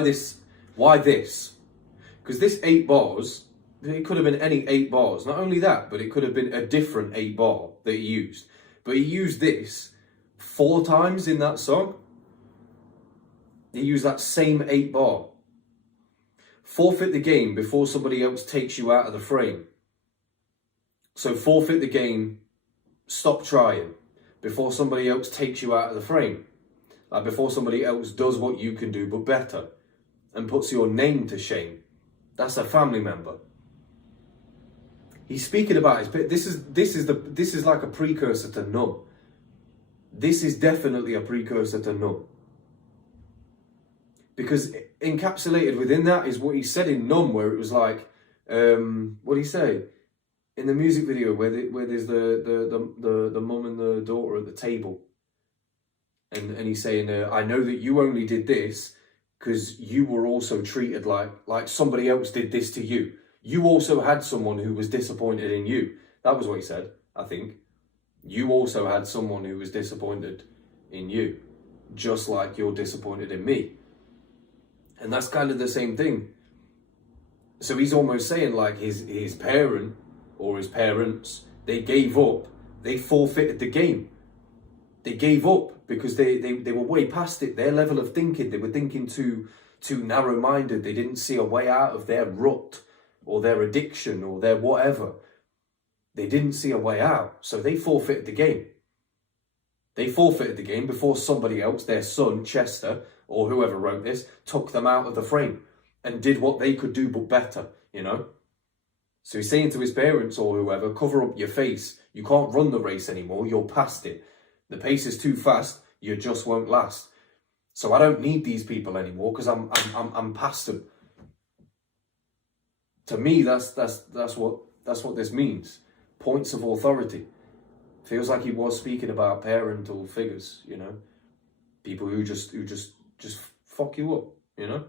this, because this 8 bars, it could have been any 8 bars. Not only that, but it could have been a different 8 bar that he used. But he used this 4 times in that song. He used that same 8 bar. Forfeit the game before somebody else takes you out of the frame. So forfeit the game, stop trying, before somebody else takes you out of the frame. Like before somebody else does what you can do but better and puts your name to shame. That's a family member. He's speaking about this is like a precursor to Numb. This is definitely a precursor to Numb. Because encapsulated within that is what he said in Numb, where it was like, what did he say? In the music video where there's the mum and the daughter at the table. And he's saying, I know that you only did this because you were also treated like somebody else did this to you. You also had someone who was disappointed in you. That was what he said, I think. You also had someone who was disappointed in you, just like you're disappointed in me. And that's kind of the same thing. So he's almost saying like his parent or his parents, they gave up. They forfeited the game. They gave up because they were way past it. Their level of thinking, they were thinking too narrow-minded. They didn't see a way out of their rut or their addiction or their whatever. They didn't see a way out, so they forfeited the game. They forfeited the game before somebody else, their son, Chester, or whoever wrote this, took them out of the frame and did what they could do but better, you know? So he's saying to his parents or whoever, cover up your face. You can't run the race anymore, you're past it. The pace is too fast, you just won't last. So I don't need these people anymore because I'm past them. To me, that's what this means. Points of authority. Feels like he was speaking about parental figures, you know, people who just fuck you up, you know.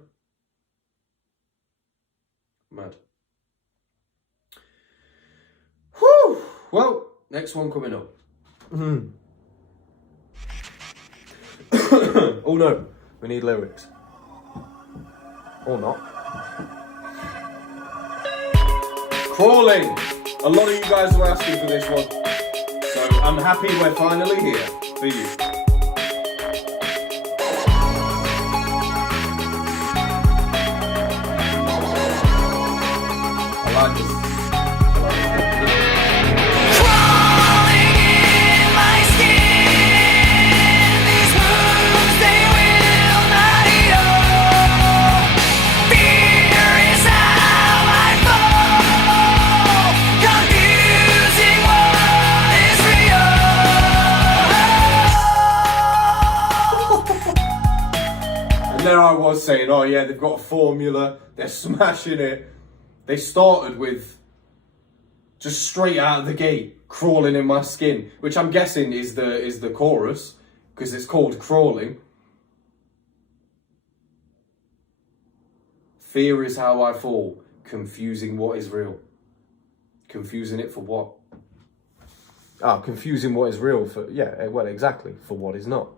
Mad. Whew. Well, next one coming up. Oh no, we need lyrics. Or not. Crawling. A lot of you guys were asking for this one. So I'm happy we're finally here for you. was saying, oh yeah, they've got a formula, they're smashing it. They started with just straight out of the gate, crawling in my skin, which I'm guessing is the chorus, because it's called Crawling. Fear is how I fall, confusing what is real. Confusing it for what? Confusing what is real for, yeah, well, exactly, for what is not.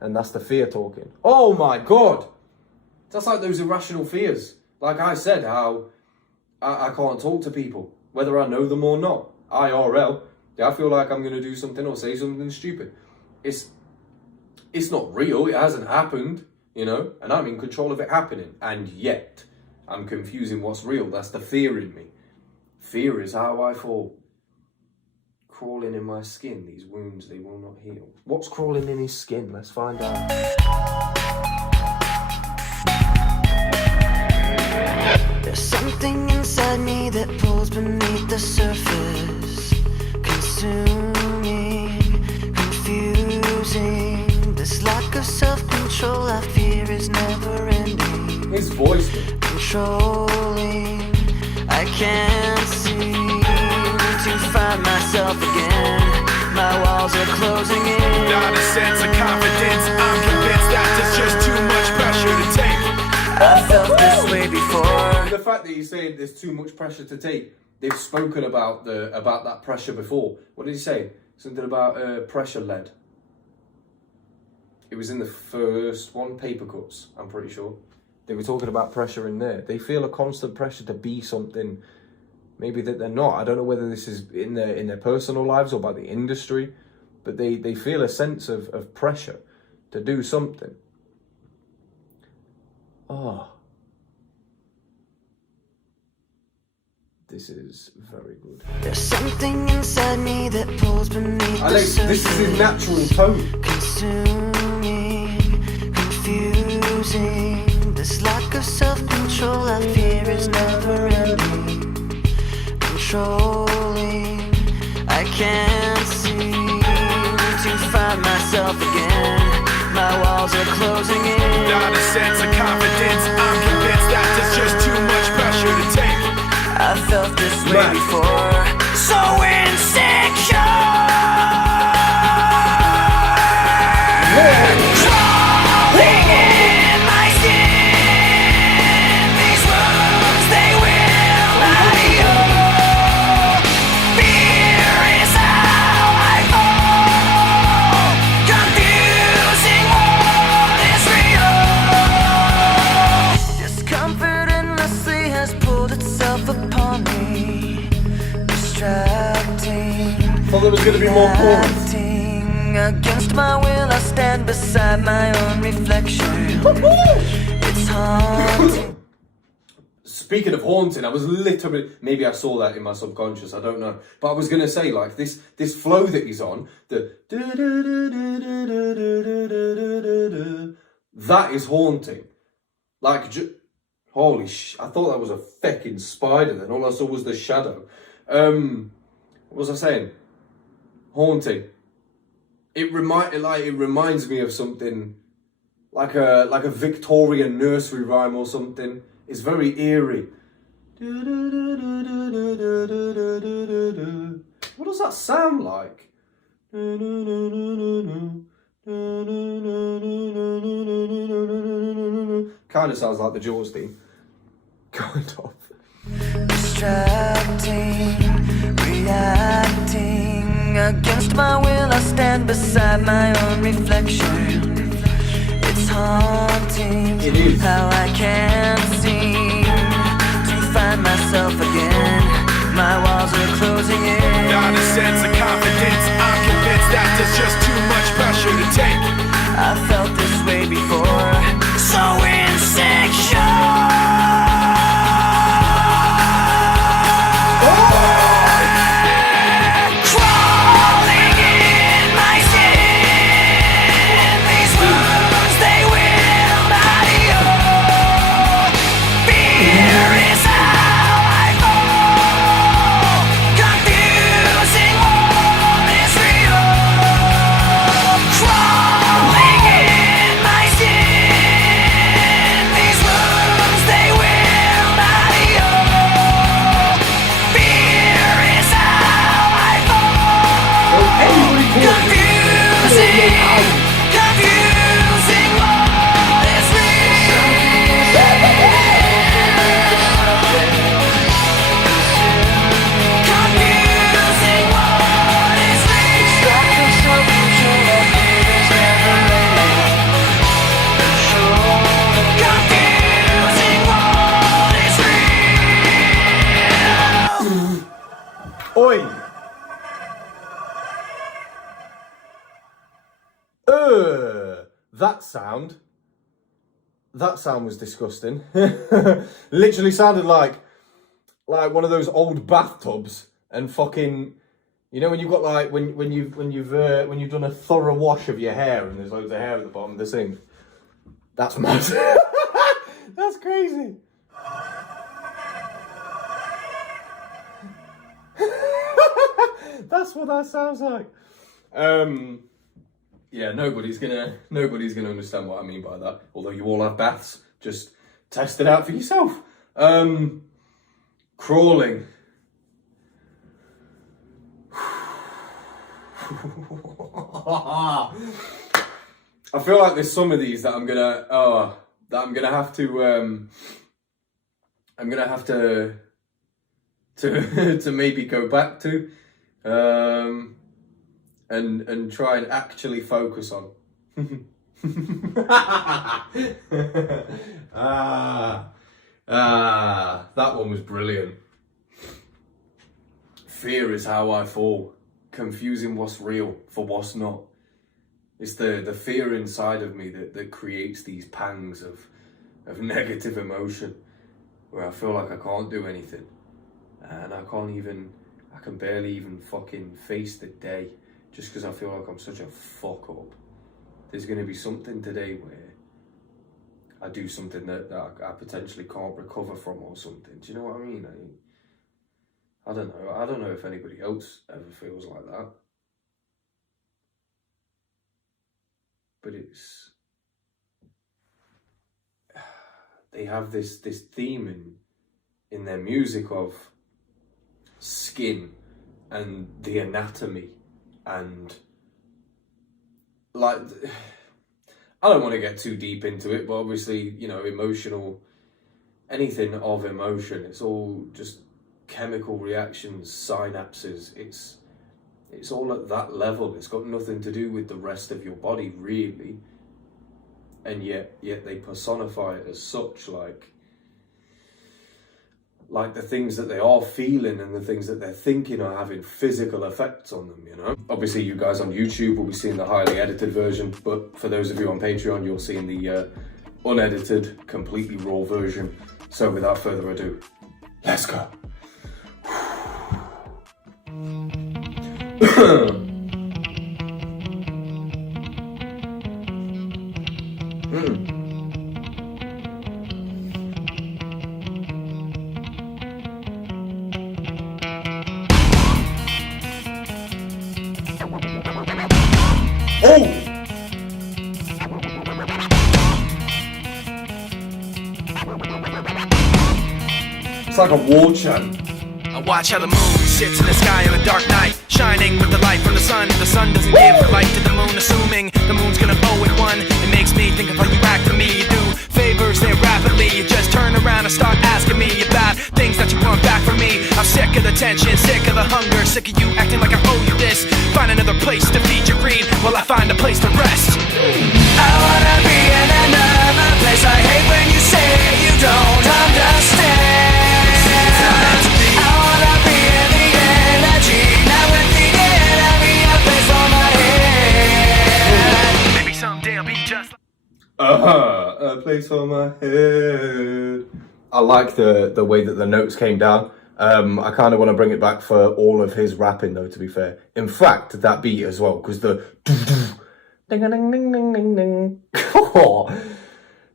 And that's the fear talking. Oh my God! That's like those irrational fears. Like I said, how I can't talk to people, whether I know them or not. IRL, I feel like I'm going to do something or say something stupid. It's not real, it hasn't happened, you know, and I'm in control of it happening. And yet, I'm confusing what's real. That's the fear in me. Fear is how I fall. Crawling in my skin, these wounds, they will not heal. What's crawling in his skin? Let's find out. There's something inside me that pulls beneath the surface, consuming, confusing. This lack of self-control I fear is never ending. His voice. Controlling, I can't seem to find myself again. My walls are closing in. Not a sense of confidence. I'm convinced that there's just too much pressure to take. I felt this way before. The fact that he's saying there's too much pressure to take. They've spoken about that pressure before. What did he say? Something about pressure lead. It was in the first one, Papercuts, I'm pretty sure. They were talking about pressure in there. They feel a constant pressure to be something maybe that they're not. I don't know whether this is in their personal lives or by the industry, but they feel a sense of pressure to do something. Oh. This is very good. There's something inside me that pulls beneath the surface. This is his natural tone. Consuming, confusing. This lack of self-control I fear is never ending. Controlling, I can't seem to find myself again. My walls are closing in. Not a sense of confidence. I'm convinced that there's just too much pressure to take. I felt this way before. So insecure. Crawling in my skin. These wounds, they will not heal. Fear is how I fall. Confusing what is real. Discomfort endlessly has pulled itself upon me. Distracting. Thought there was going to be more chords. Against my will, I stand beside my own reflection. It's haunting. Speaking of haunting, I was literally, maybe I saw that in my subconscious, I don't know. But I was going to say, like, this flow that he's on, that is haunting. Like, holy I thought that was a fucking spider then. All I saw was the shadow. What was I saying? Haunting. It reminds me of something like a Victorian nursery rhyme or something. It's very eerie. What does that sound like? Kind of sounds like the Jaws theme. Kind of. Distracting, reacting. Against my will, I stand beside my own reflection. It's haunting. It is. How I can't seem to find myself again. My walls are closing in. Not a sense of confidence. I'm convinced that there's just too much pressure to take. I felt this way before. So insecure. Confusing That sound was disgusting. Literally sounded like one of those old bathtubs, and fucking, you know, when you've got like when you've done a thorough wash of your hair and there's loads of hair at the bottom of the sink. That's mad. That's crazy. That's what that sounds like. Yeah, nobody's gonna understand what I mean by that. Although you all have baths, just test it out for yourself. Crawling. I feel like there's some of these that I'm gonna have to maybe go back to, and try and actually focus on. That one was brilliant. Fear is how I fall, confusing what's real for what's not. It's the fear inside of me that creates these pangs of negative emotion, where I feel like I can't do anything, and I can barely even fucking face the day, just because I feel like I'm such a fuck up. There's going to be something today where I do something that I potentially can't recover from or something. Do you know what I mean? I don't know. I don't know if anybody else ever feels like that. But they have this theme in their music of skin and the anatomy, and like, I don't want to get too deep into it, but obviously, you know, anything of emotion, it's all just chemical reactions, synapses. It's all at that level. It's got nothing to do with the rest of your body, really. And yet they personify it as such, like the things that they are feeling and the things that they're thinking are having physical effects on them, you know? Obviously, you guys on YouTube will be seeing the highly edited version, but for those of you on Patreon, you're seeing the unedited, completely raw version. So without further ado, let's go. It's like a war chant. I watch how the moon sits in the sky on a dark night, shining with the light from the sun. The sun doesn't give the light to the moon, assuming the moon's gonna owe it one. It makes me think of how you act to me. You do favors there rapidly. You just turn around and start asking me about things that you want back from me. I'm sick of the tension, sick of the hunger, sick of you acting like I owe you this. Find another place to feed your greed while I find a place to rest. I wanna be in another place. I hate when you say you don't understand. A place on my head. I like the way that the notes came down. I kind of want to bring it back for all of his rapping, though, to be fair. In fact, that beat as well, because the ding ding ding ding ding ding.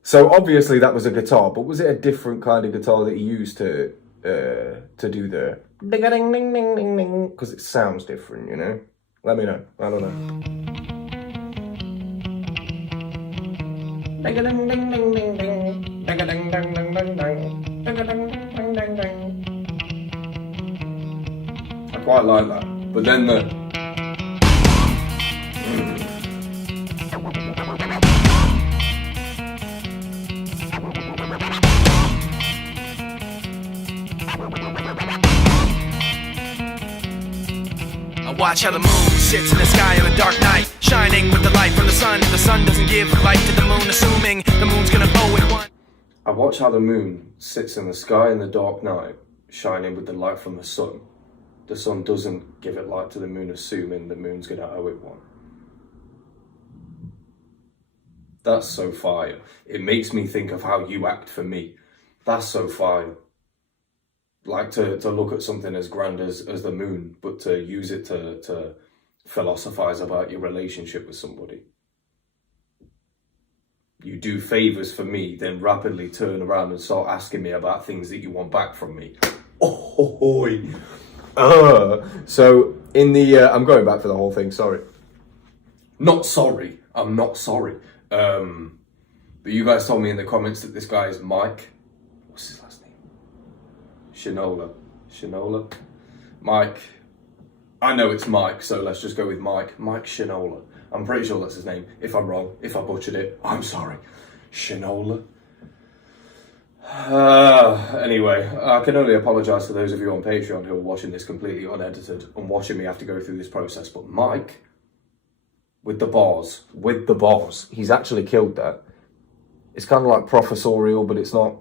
So obviously that was a guitar, but was it a different kind of guitar that he used to do the ding ding ding ding ding ding? Because it sounds different, you know. Let me know. I don't know. I quite like that, but then I watch how the moon sits in the sky on a dark night, shining with the light from the sun. The sun doesn't give light to the moon, assuming the moon's gonna owe it one. I watch how the moon sits in the sky in the dark night, shining with the light from the sun. The sun doesn't give it light to the moon, assuming the moon's gonna owe it one. That's so fire. It makes me think of how you act for me. That's so fire. Like to look at something as grand as the moon, but to use it to philosophize about your relationship with somebody. You do favors for me, then rapidly turn around and start asking me about things that you want back from me. So in the, I'm going back for the whole thing, sorry. Not sorry, I'm not sorry. But you guys told me in the comments that this guy is Mike. What's his last name? Shinola? Mike. I know it's Mike, so let's just go with Mike. Mike Shinola. I'm pretty sure that's his name. If I'm wrong, if I butchered it, I'm sorry. Shinola. Anyway, I can only apologise to those of you on Patreon who are watching this completely unedited and watching me have to go through this process. But Mike, with the bars, he's actually killed that. It's kind of like professorial, but it's not,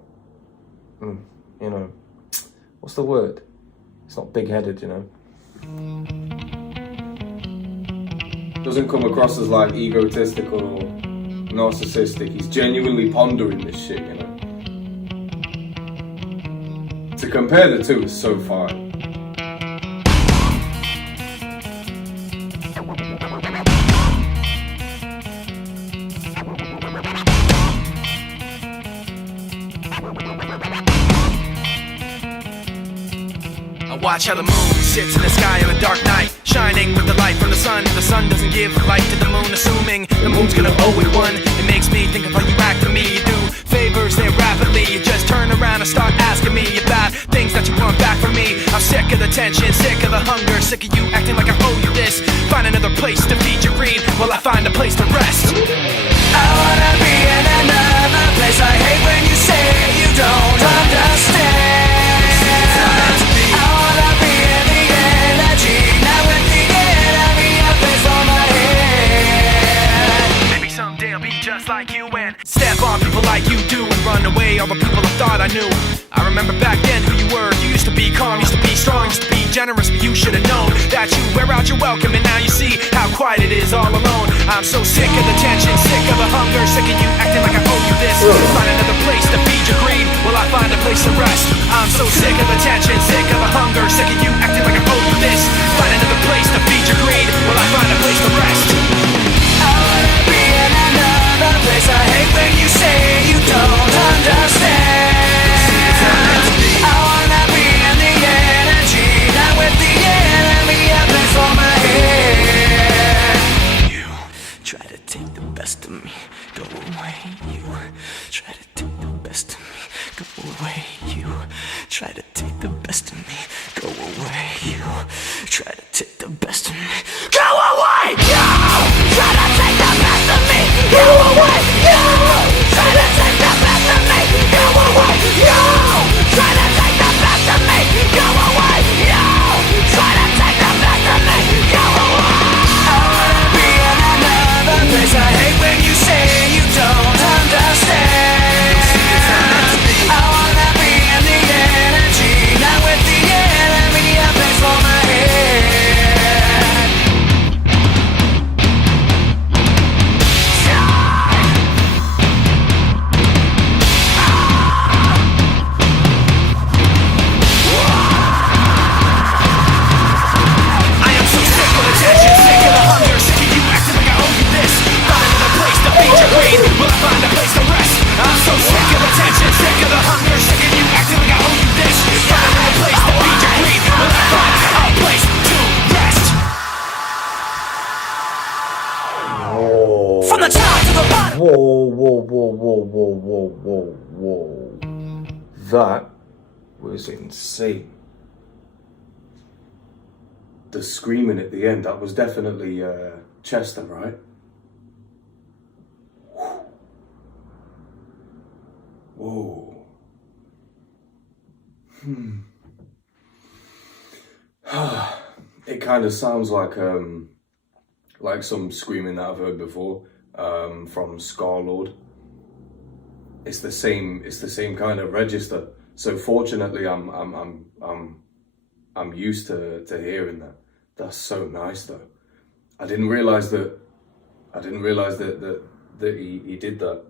you know, what's the word? It's not big-headed, you know. Doesn't come across as like egotistical or narcissistic. He's genuinely pondering this shit, you know. To compare the two is so fine. Watch how the moon sits in the sky on a dark night, shining with the light from the sun. The sun doesn't give light to the moon, assuming the moon's gonna owe it one. It makes me think of how you act to me. You do favors there rapidly. You just turn around and start asking me about things that you want back from me. I'm sick of the tension, sick of the hunger, sick of you acting like I owe you this. Find another place to feed your greed while I find a place to rest. I wanna be in another place. I hate when you say you don't understand. Just like you and step on people like you do and run away all the people I thought I knew. I remember back then who you were. You used to be calm, used to be strong, used to be generous, but you should have known that you wear out your welcome, and now you see how quiet it is all alone. I'm so sick of the tension, sick of the hunger, sick of you acting like I owe you this. Find another place to feed your greed while I find a place to rest. I'm so sick of the tension, sick of the hunger, sick of you acting like I owe you this. Find another place to feed your greed while I find a place to rest. I wanna be in another place. I hate when you say you don't understand. I wanna be in the energy, not with the enemy. A place for my head. You try to take the best of me, go away. You try to take the best of me, go away. You try to take the best of me, go away. You try to take the best of me, go away. You try to take the best of me, go away. You try to take the best of me, go away. You try to take the best of me, go away. You try to take the best of me, go away. I wanna be in another place. I hate when you say you don't understand. I wanna be in the energy, not with the enemy. A place for my head. Whoa. That was insane. The screaming at the end, that was definitely Chester, right? Whoa. It kind of sounds like some screaming that I've heard before from Scar-Lord. It's the same kind of register. So fortunately, I'm used to hearing that. That's so nice though. I didn't realize that that he did that.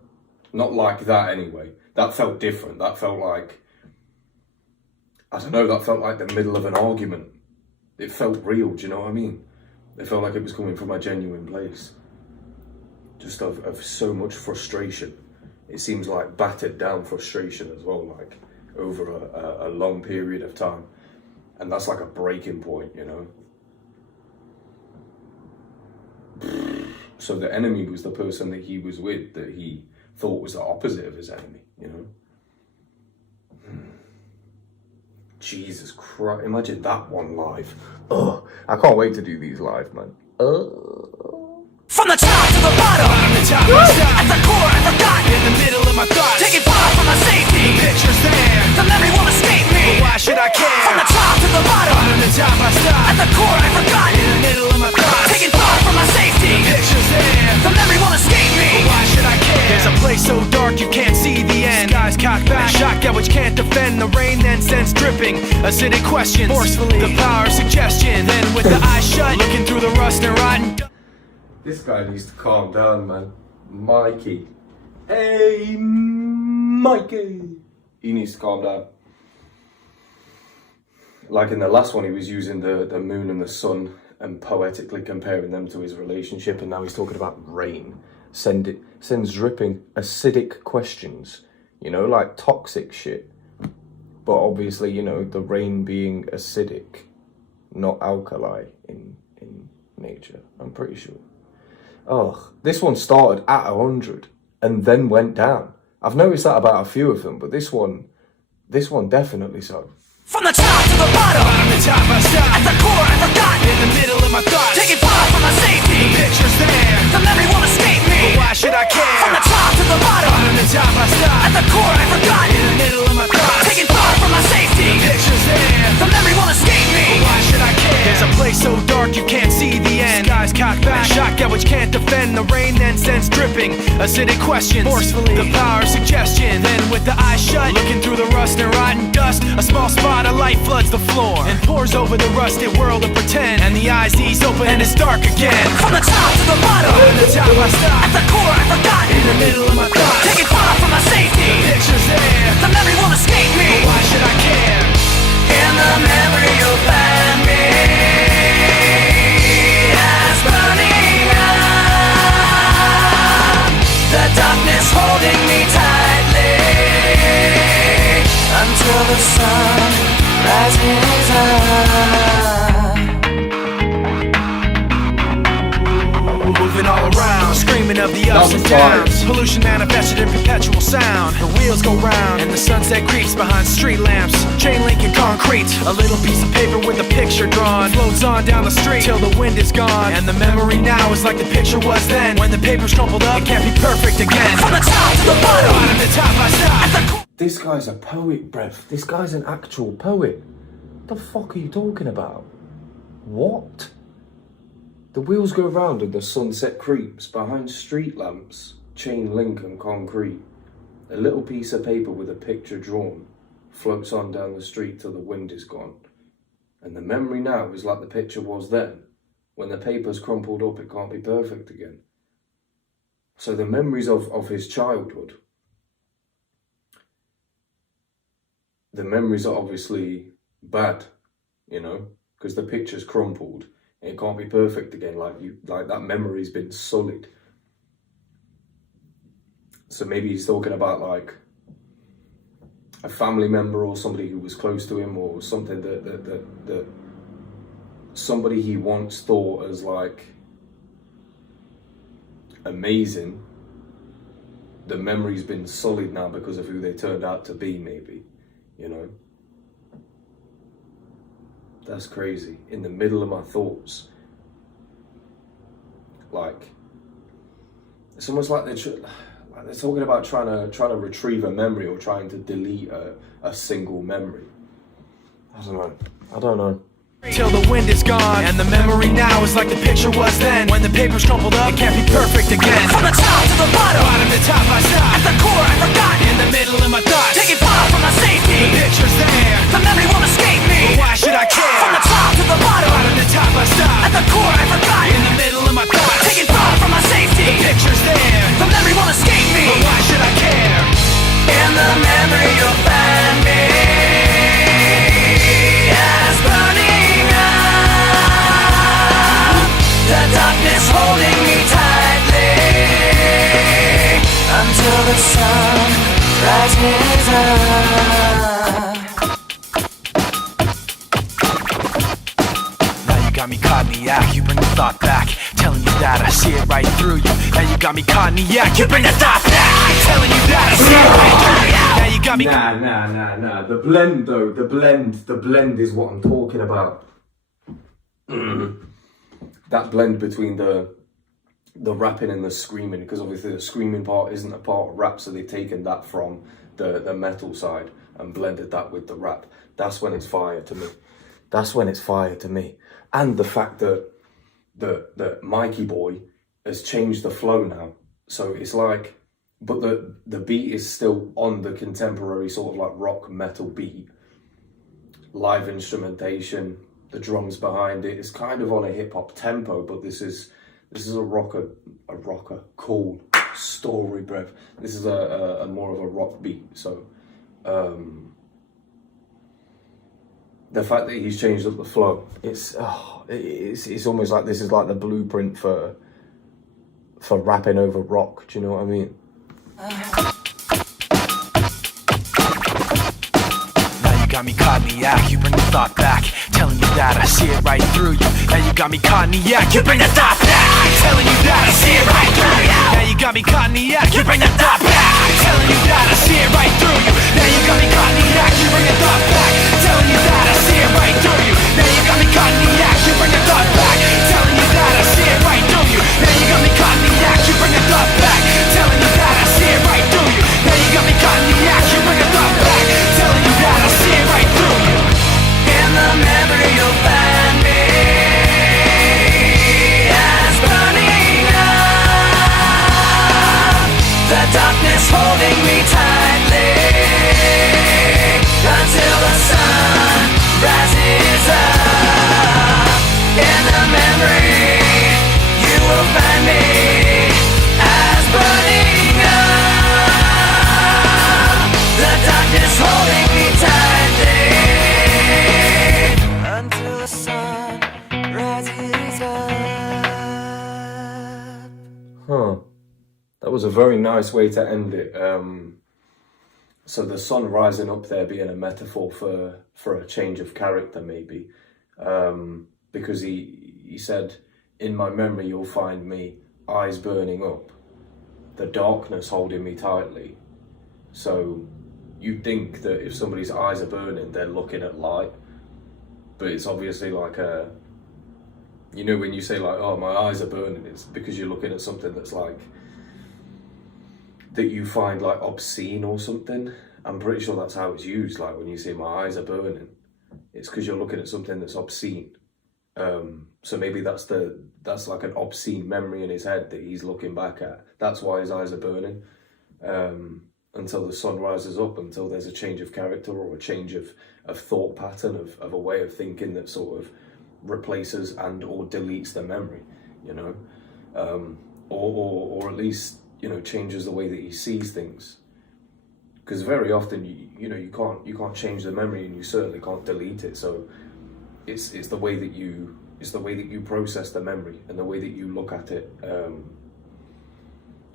Not like that anyway. That felt different. That felt like, I don't know, that felt like the middle of an argument. It felt real, do you know what I mean? It felt like it was coming from a genuine place. Just of so much frustration. It seems like battered down frustration as well, like over a long period of time. And that's like a breaking point, you know? So the enemy was the person that he was with, that he thought was the opposite of his enemy, you know? Jesus Christ, imagine that one live. Ugh, I can't wait to do these live, man. From the top to the bottom, the top, at the core, I forgot. In the middle of my thoughts, taking far from my safety. The picture's there, the memory won't escape me. But why should I care? From the top to the bottom, the top I stop. At the core, I forgot. In the middle of my thoughts, taking far from my safety. The picture's there, the memory won't escape me. But why should I care? There's a place so dark you can't see the end. Skies cocked back, shotgun which can't defend. The rain then sends dripping, acidic questions, forcefully. The power of suggestion. Then with the eyes shut, looking through the rust and rotten. This guy needs to calm down, man. Mikey. Hey, Mikey. He needs to calm down. Like in the last one, he was using the moon and the sun and poetically comparing them to his relationship, and now he's talking about rain. Sends dripping acidic questions, you know, like toxic shit. But obviously, you know, the rain being acidic, not alkali in nature, I'm pretty sure. Ugh, this one started at 100 and then went down. I've noticed that about a few of them, but this one definitely so. From the top to the bottom, the top I stop. At the core, I forgot. In the middle of my thoughts, taking far from my safety. The picture's there, the memory won't escape me. But why should I care? From the top to the bottom, the top I stop. At the core, I forgot. In the middle of my thoughts, taking far from my safety. The picture's there, the memory won't escape me. But why should I care? There's a place so dark you can't see the end. Skies cocked back, shotgun which can't defend. The rain then sends dripping, acidic questions, forcefully. The power of suggestion. Then with the eyes shut, looking through the rust and rotten dust, a small spot of light floods the floor and pours over the rusted world of pretend. And the eyes ease open and it's dark again. From the top to the bottom, the top I stop. At the core, I forgot. In the middle of my thoughts, taking far from my safety. The picture's there, the memory won't escape me. But why should I care? In the memory you'll find me as burning up. The darkness holding me tightly until the sun rises up. Moving all around, screaming of the ups and downs. Pollution manifested in perpetual sound. The wheels go round and the sunset creeps behind street lamps. Chain link and concrete, a little piece of paper with a picture drawn. Floats on down the street till the wind is gone. And the memory now is like the picture was then. When the paper's crumpled up, it can't be perfect again. From the top to the bottom, the top I stop. This guy's a poet, bruv. This guy's an actual poet. What the fuck are you talking about? What? The wheels go round and the sunset creeps behind street lamps, chain link and concrete. A little piece of paper with a picture drawn floats on down the street till the wind is gone. And the memory now is like the picture was then. When the paper's crumpled up, it can't be perfect again. So the memories of his childhood, the memories are obviously bad, you know, because the picture's crumpled. It can't be perfect again, like that memory's been sullied. So maybe he's talking about like a family member or somebody who was close to him, or something that somebody he once thought as like amazing. The memory's been sullied now because of who they turned out to be, maybe, you know. That's crazy. In the middle of my thoughts. Like, it's almost like they're talking about trying to retrieve a memory or trying to delete a single memory. I don't know. Till the wind is gone, and the memory now is like the picture was then. When the paper's crumpled up, it can't be perfect again. From the top to the bottom, to top I stop. At the core, I forgot. In the middle of my thoughts, taking far from my safety. The picture's there, the memory won't escape me. But why should I care? From the top to the bottom, to top I stop. At the core, I forgot. In the middle of my thoughts, taking far from my safety. The picture's there, the memory the sun rises up. Now you got me caught in the act, you bring the thought back, telling you that I see it right through you. Now you got me caught in the act, you bring the thought back, telling you that I see it right through you. Now you got me. Nah. The blend though, the blend is what I'm talking about. That blend between the rapping and the screaming, because obviously the screaming part isn't a part of rap, so they've taken that from the metal side and blended that with the rap. That's when it's fire to me. That's when it's fire to me. And the fact that the Mikey Boy has changed the flow now. So it's like, but the beat is still on the contemporary sort of like rock metal beat. Live instrumentation, the drums behind it is kind of on a hip hop tempo, but this is a rocker, cool story, bruv. This is a more of a rock beat. So the fact that he's changed up the flow, it's almost like this is like the blueprint for rapping over rock. Do you know what I mean? Now you got me caught in the act, you bring the thought back, telling you that I see it right through you. Now you got me caught in the act, you bring the thought back, telling you that I see it right through you. Now you got me caught in the act, you bring the thought back, telling you that I see it right through you. Now you got me caught in the act, you bring the thought back, telling you that I see it right through you. Now you got me caught in the act, you bring the thought back, telling you that I see it right through you. Now you got me caught in the act, you bring the thought back, telling you that I see it right through you. Now you got me caught in the act, you bring the thought back, telling you that I see it right through you. In the memory you'll find me as burning up, the darkness holding me tightly until the sun rises up. In the memory you will find me as burning up, the darkness holding me tightly until the sun rises up. Huh. That was a very nice way to end it. So the sun rising up there being a metaphor for a change of character, maybe. Because he said, in my memory you'll find me, eyes burning up, the darkness holding me tightly. So you'd think that if somebody's eyes are burning, they're looking at light. But it's obviously like a, you know, when you say like, oh, my eyes are burning, it's because you're looking at something that's like, that you find like obscene or something. I'm pretty sure that's how it's used. Like when you say my eyes are burning, it's because you're looking at something that's obscene. So maybe that's like an obscene memory in his head that he's looking back at. That's why his eyes are burning. Until the sun rises up, until there's a change of character or a change of thought pattern, of a way of thinking that sort of replaces and or deletes the memory, you know, or at least, you know, changes the way that he sees things. Because very often, you know, you can't change the memory, and you certainly can't delete it. So it's the way that you process the memory and the way that you look at it.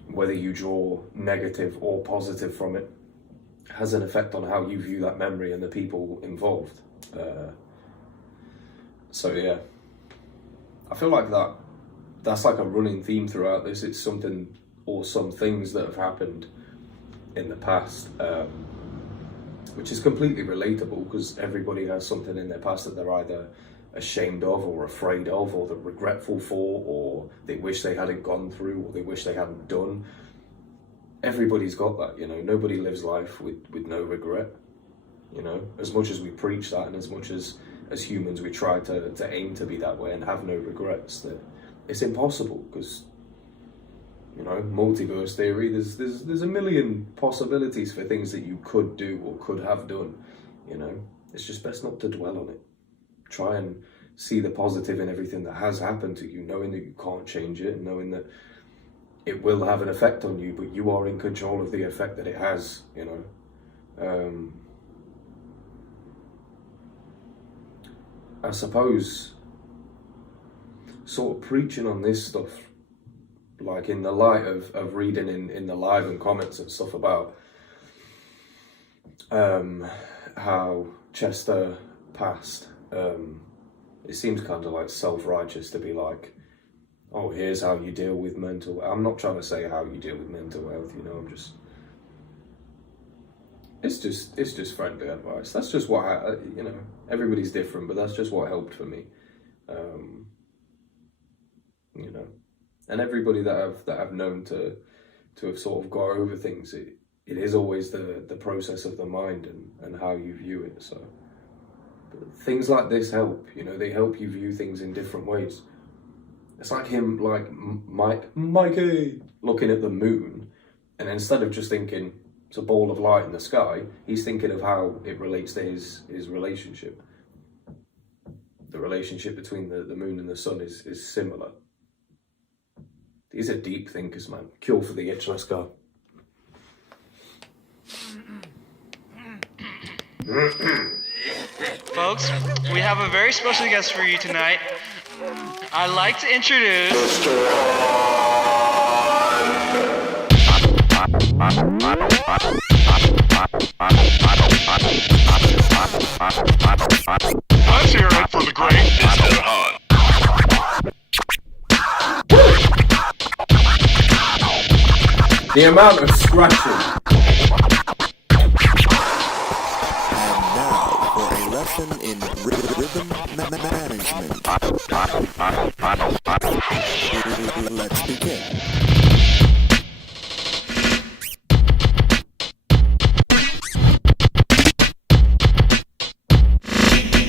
Whether you draw negative or positive from it has an effect on how you view that memory and the people involved. So yeah, I feel like that's like a running theme throughout this. It's something or some things that have happened in the past, which is completely relatable because everybody has something in their past that they're either ashamed of or afraid of, or they're regretful for, or they wish they hadn't gone through, or they wish they hadn't done. Everybody's got that, you know. Nobody lives life with no regret, you know. As much as we preach that, and as much as humans we try to aim to be that way and have no regrets, that it's impossible because, you know, multiverse theory, there's a million possibilities for things that you could do or could have done, you know. It's just best not to dwell on it. Try and see the positive in everything that has happened to you, knowing that you can't change it, and knowing that it will have an effect on you, but you are in control of the effect that it has, you know. I suppose sort of preaching on this stuff like in the light of reading in the live and comments and stuff about how Chester passed, it seems kind of like self-righteous to be like, oh, here's how you deal with mental. I'm not trying to say how you deal with mental health, you know. I'm just, it's just friendly advice. That's just what you know. Everybody's different, but that's just what helped for me, you know. And everybody that I've known to have sort of got over things, it is always the process of the mind and how you view it. So things like this help, you know. They help you view things in different ways. It's like him, like Mikey, looking at the moon, and instead of just thinking it's a ball of light in the sky, he's thinking of how it relates to his relationship. The relationship between the moon and the sun is similar. These are deep thinkers, man. Cure for the itch, let's go. Folks, we have a very special guest for you tonight. I'd like to introduce... Let's hear it for the great Mr. Hunt. The amount of scratching. And now for a lesson in rhythm management. Let's begin.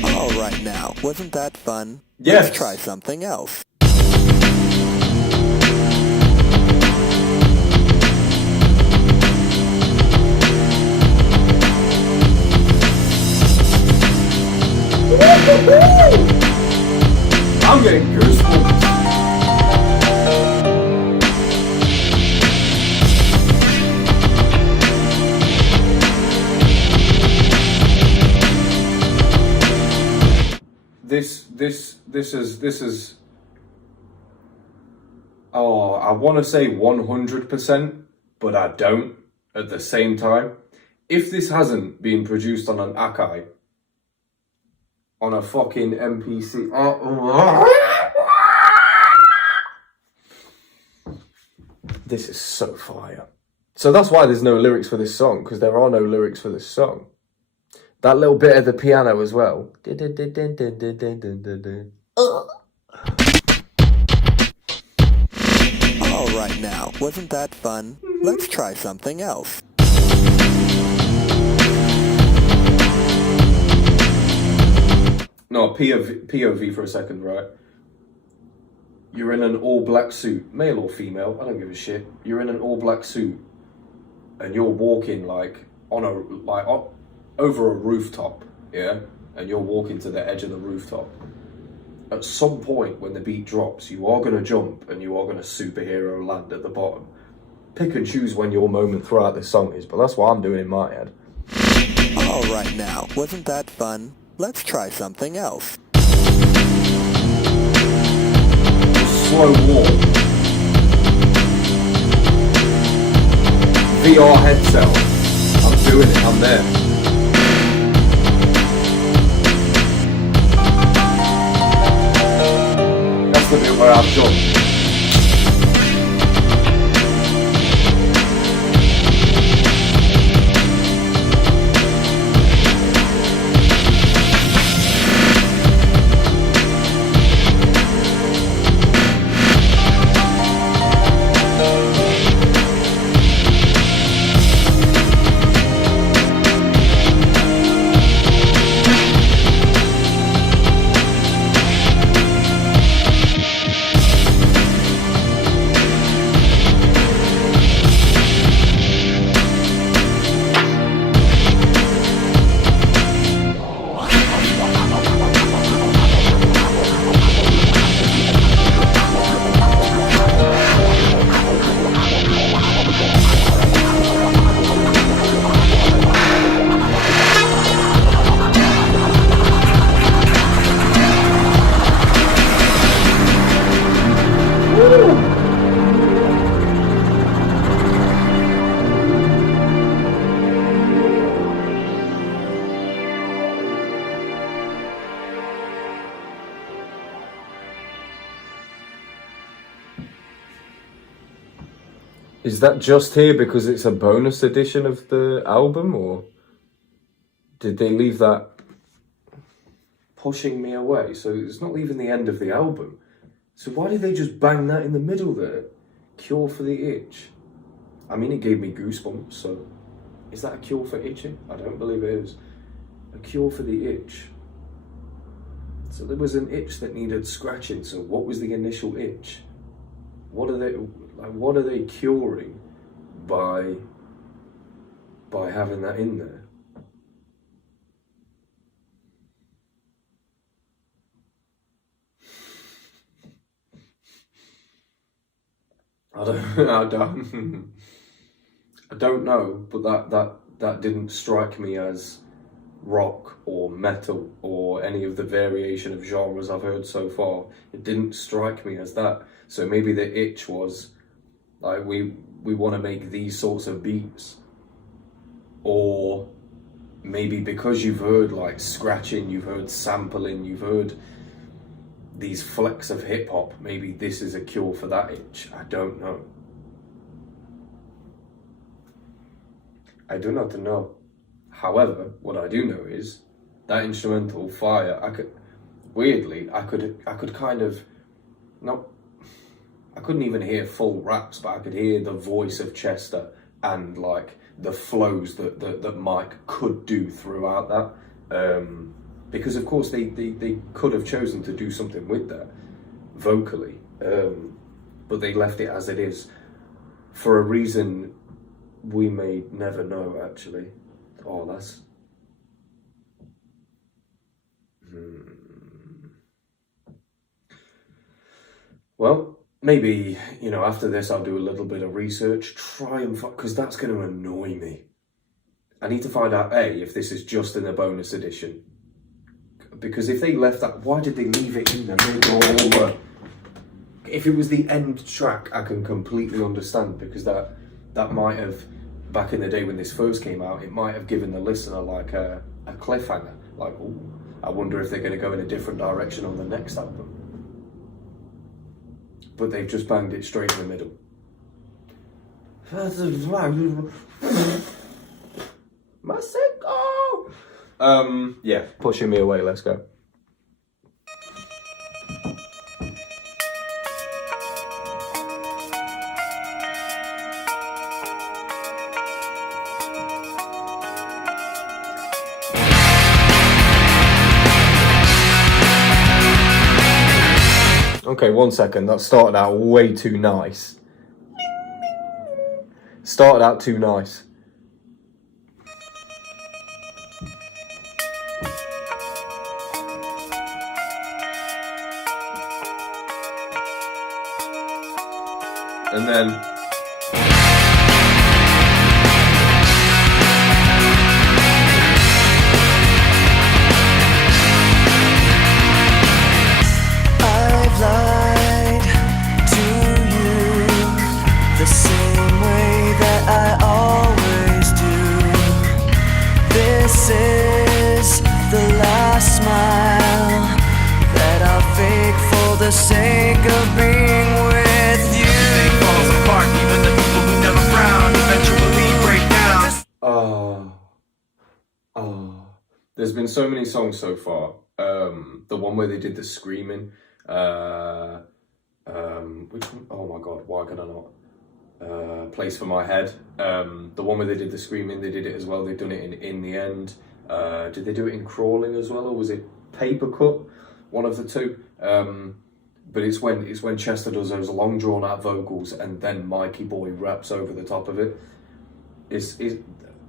All right now, wasn't that fun? Yes. Let's try something else. I'm getting goosebumps. This is oh, I want to say 100%, but I don't at the same time. If this hasn't been produced on an Akai, on a fucking MPC. This is so fire. So that's why there's no lyrics for this song, because there are no lyrics for this song. That little bit of the piano as well. All right now, wasn't that fun? Let's try something else. No, POV for a second, right? You're in an all-black suit, male or female, I don't give a shit. You're in an all-black suit, and you're walking like over a rooftop, yeah? And you're walking to the edge of the rooftop. At some point when the beat drops, you are gonna jump and you are gonna superhero land at the bottom. Pick and choose when your moment throughout this song is, but that's what I'm doing in my head. All right now, wasn't that fun? Let's try something else. Slow walk. VR headset. I'm doing it, I'm there. That's the bit where I've jumped. Is that just here because it's a bonus edition of the album, or did they leave that pushing me away? So it's not even the end of the album. So why did they just bang that in the middle there? Cure for the itch. I mean, it gave me goosebumps, so is that a cure for itching? I don't believe it is. A cure for the itch. So there was an itch that needed scratching, so what was the initial itch? What are they curing by having that in there? I don't know, but that didn't strike me as rock or metal or any of the variation of genres I've heard so far. It didn't strike me as that. So maybe the itch was like, we want to make these sorts of beats, or maybe because you've heard like scratching, you've heard sampling, you've heard these flecks of hip hop, maybe this is a cure for that itch. I don't know. I do not know. However, what I do know is that instrumental Fire, I could kind of not, I couldn't even hear full raps, but I could hear the voice of Chester and like the flows that Mike could do throughout that. Because of course they could have chosen to do something with that vocally, but they left it as it is for a reason we may never know, actually. Oh, that's... Well, maybe, you know, after this I'll do a little bit of research, try and find, because that's going to annoy me. I need to find out, A, if this is just in the bonus edition. Because if they left that, why did they leave it in the middle? If it was the end track, I can completely understand, because that might have, back in the day when this first came out, it might have given the listener like a cliffhanger. Like, oh, I wonder if they're going to go in a different direction on the next album. But they've just banged it straight in the middle. Yeah, pushing me away, let's go. Okay, 1 second, that started out way too nice. Started out too nice. And then... sake of being with you. Everything falls apart, even the people who never frown eventually break down. There's been so many songs so far. The one where they did the screaming, which one? Oh my god, why can I not? Place for My Head. The one where they did the screaming, they did it as well. They've done it in the end. Did they do it in Crawling as well, or was it Papercut? One of the two. But it's when Chester does those long drawn out vocals and then Mikey Boy raps over the top of it.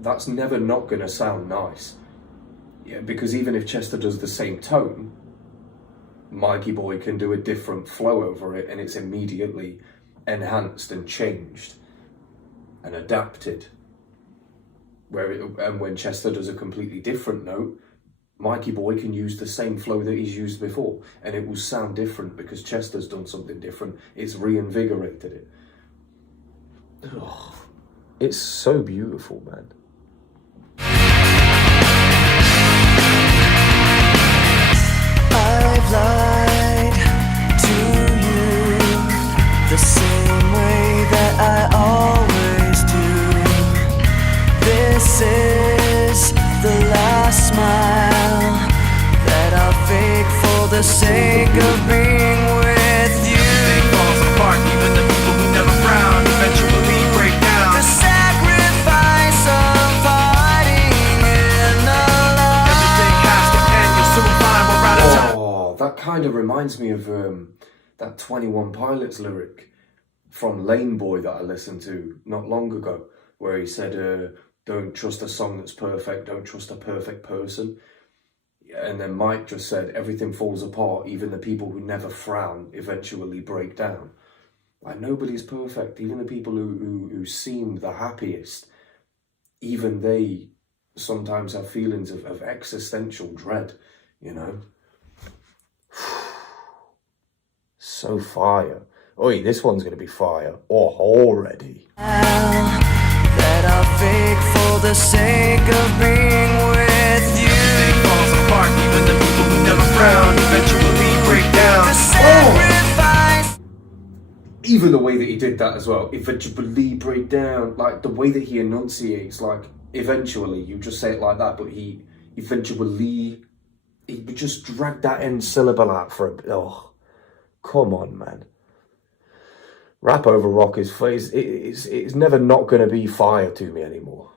That's never not gonna sound nice. Yeah, because even if Chester does the same tone, Mikey Boy can do a different flow over it and it's immediately enhanced and changed and adapted. And when Chester does a completely different note, Mikey Boy can use the same flow that he's used before, and it will sound different because Chester's done something different. It's reinvigorated it. Ugh. It's so beautiful, man. I've lied to you the same way that I always the sake of being with you. Everything falls apart, even the people who never frown eventually break down. The sacrifice of parting in the light. Everything has to end, you'll soon find we're out of time. Oh, that kind of reminds me of that 21 Pilots lyric from Lane Boy that I listened to not long ago, where he said, don't trust a song that's perfect, don't trust a perfect person. And then Mike just said, everything falls apart, even the people who never frown eventually break down. Like, nobody's perfect. Even the people who seem the happiest, even they sometimes have feelings of existential dread, you know? So fire. Oi, this one's going to be fire. Oh, already. That are fake for the sake of being with you. Everything falls apart, even the people who never frown eventually break down. The sacrifice. Even the way that he did that as well, eventually break down, like the way that he enunciates, like eventually, you just say it like that, but he would just drag that end syllable out for a bit. Oh, come on, man. Rap over rock is it's never not going to be fire to me anymore.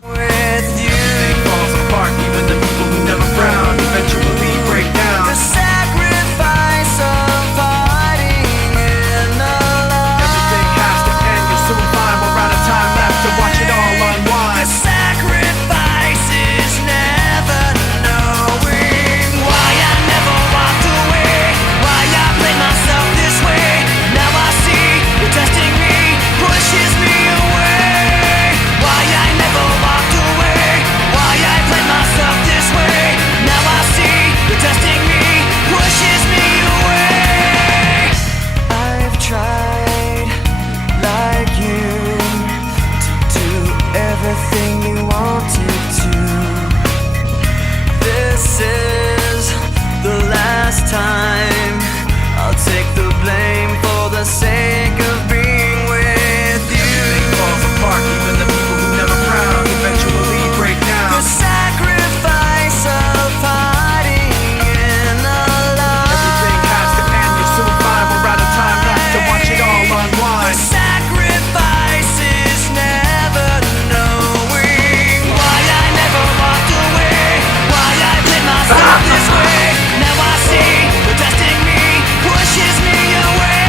With you. Everything falls apart, even the people who never frown eventually break down. The sacrifice of parting in the light. Everything has to end, you'll soon find we're out of time left to watch it all unwind. The sacrifice is never knowing why I never walked away, why I played myself this way. Now I see you're testing me, pushes me away. Why I never walked away, why I played myself this way. Now I see you're testing me, pushes me away. I've tried, like you, to do everything you wanted to. This is the last time I'll take the blame for the sake of being with you. Everything falls apart, even the people who never frown eventually break down. The sacrifice of parting in the light. Everything has to end, you'll soon find we're out of time left to watch it all unwind. The sacrifice is never knowing why I never walked away, why I played myself this way. Now I see you're testing me, pushes me away.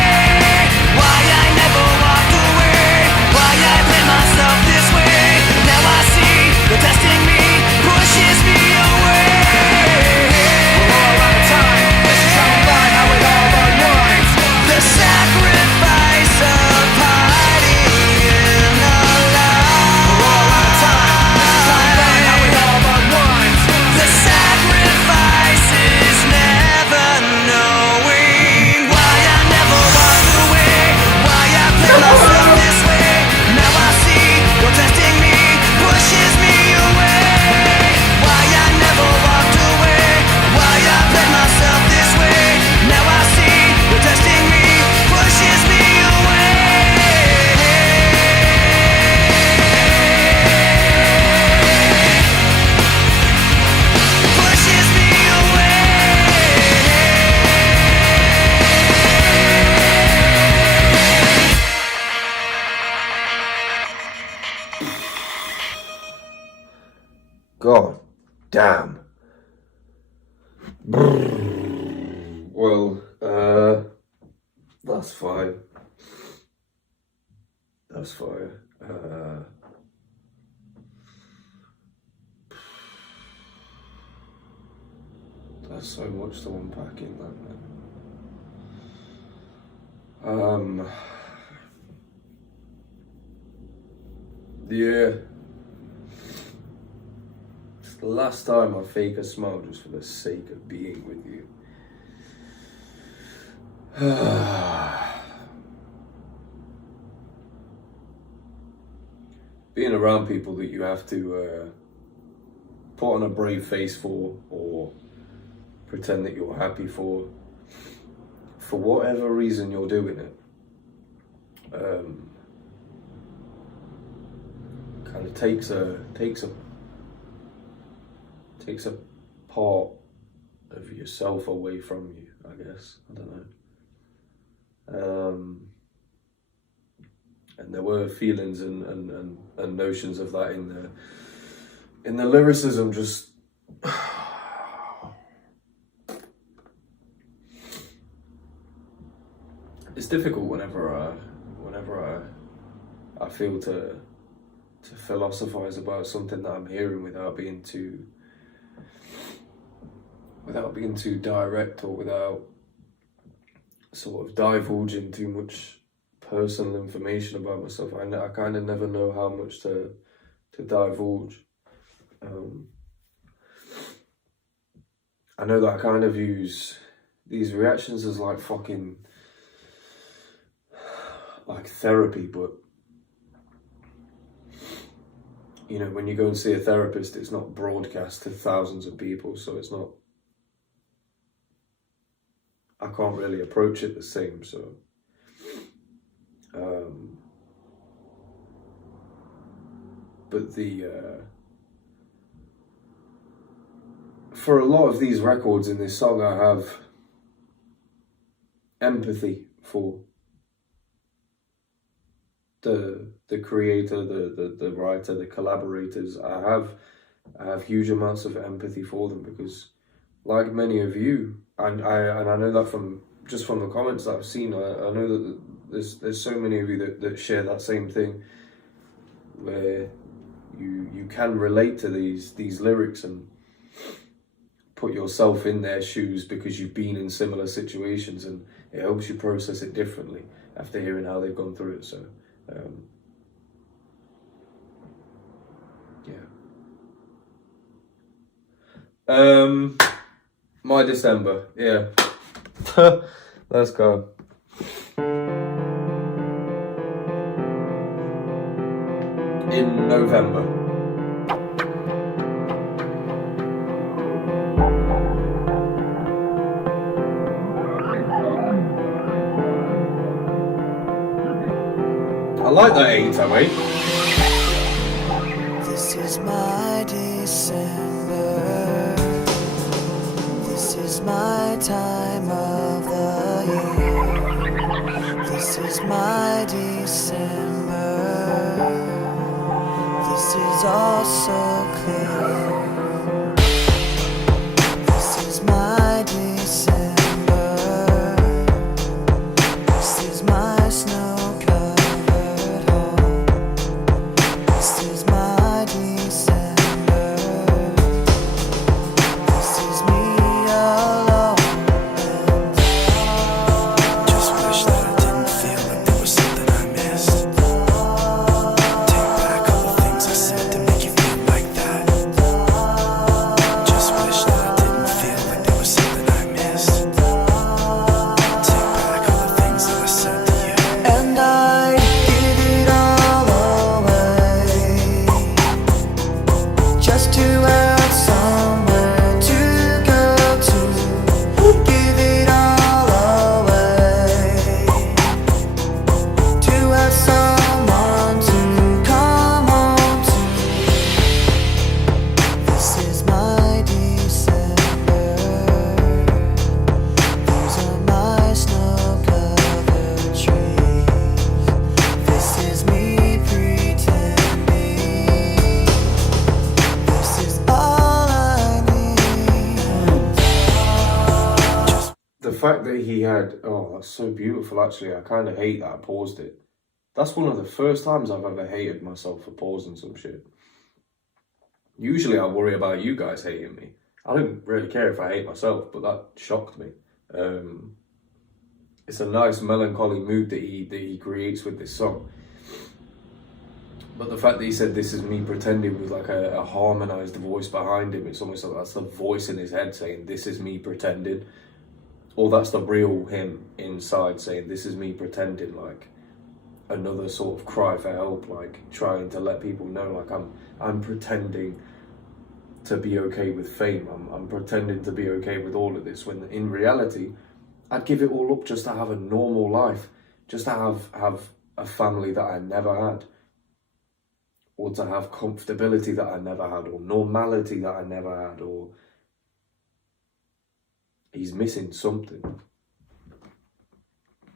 Why I never walked away, why I played myself this way. Now I see you're testing me, pushes me away. We're all out of time, this is how we find how it all unwinds. The sacrifice of parting in the light. We're all out of time, this is how we find how it all unwinds. The sacrifice is never knowing why I never walked away, why I played myself this way. Now I see you're testing me, pushes me away. Why I never walked away, why I played myself this way. Now I see you're testing me, pushes me away. Pushes me away. God damn. Well, that's fire. That's fire. There's so much to unpack in that, man. Yeah. It's the last time I fake a smile just for the sake of being with you. Being around people that you have to put on a brave face for, or pretend that you're happy for whatever reason you're doing it, kind of takes a part of yourself away from you, I guess. I don't know. And there were feelings and notions of that in the lyricism. Just it's difficult whenever I feel to philosophize about something that I'm hearing without being too direct, or without sort of divulging too much personal information about myself. I kind of never know how much to divulge. I know that I kind of use these reactions as like fucking like therapy, but you know, when you go and see a therapist, it's not broadcast to thousands of people, so it's not, I can't really approach it the same. So but for a lot of these records in this song, I have empathy for the creator, the writer, the collaborators. I have huge amounts of empathy for them, because like many of you, and I know that from the comments that I've seen, I know that there's so many of you that share that same thing, where you can relate to these lyrics and put yourself in their shoes because you've been in similar situations, and it helps you process it differently after hearing how they've gone through it. So my December, yeah. Let's go. In November. I like that 808. This is my December. This is my time of the year. This is my December. This is all so clear. This is my December. This is my snow-covered home. This is my December. This is me alone. Just wish that I didn't feel like there was something I missed. Take back all the things I said to make you feel like that. Just wish that I didn't feel like there was something I missed. Take back all the things that I said to you. And I give it all away, just to have somewhere to go to. Give it all away, to have someone to come home to. This is my December. These are my snow-covered trees. This is me pretending. This is all I need. The fact that he had, oh, that's so beautiful. Actually, I kind of hate that I paused it. That's one of the first times I've ever hated myself for pausing some shit. Usually I worry about you guys hating me. I don't really care if I hate myself, but that shocked me. It's a nice melancholy mood that he creates with this song. But the fact that he said this is me pretending with like a harmonized voice behind him, it's almost like that's the voice in his head saying this is me pretending. Or that's the real him inside saying this is me pretending, like another sort of cry for help, like trying to let people know like I'm pretending to be okay with fame. I'm pretending to be okay with all of this, when in reality I'd give it all up just to have a normal life, just to have a family that I never had, or to have comfortability that I never had, or normality that I never had, or he's missing something.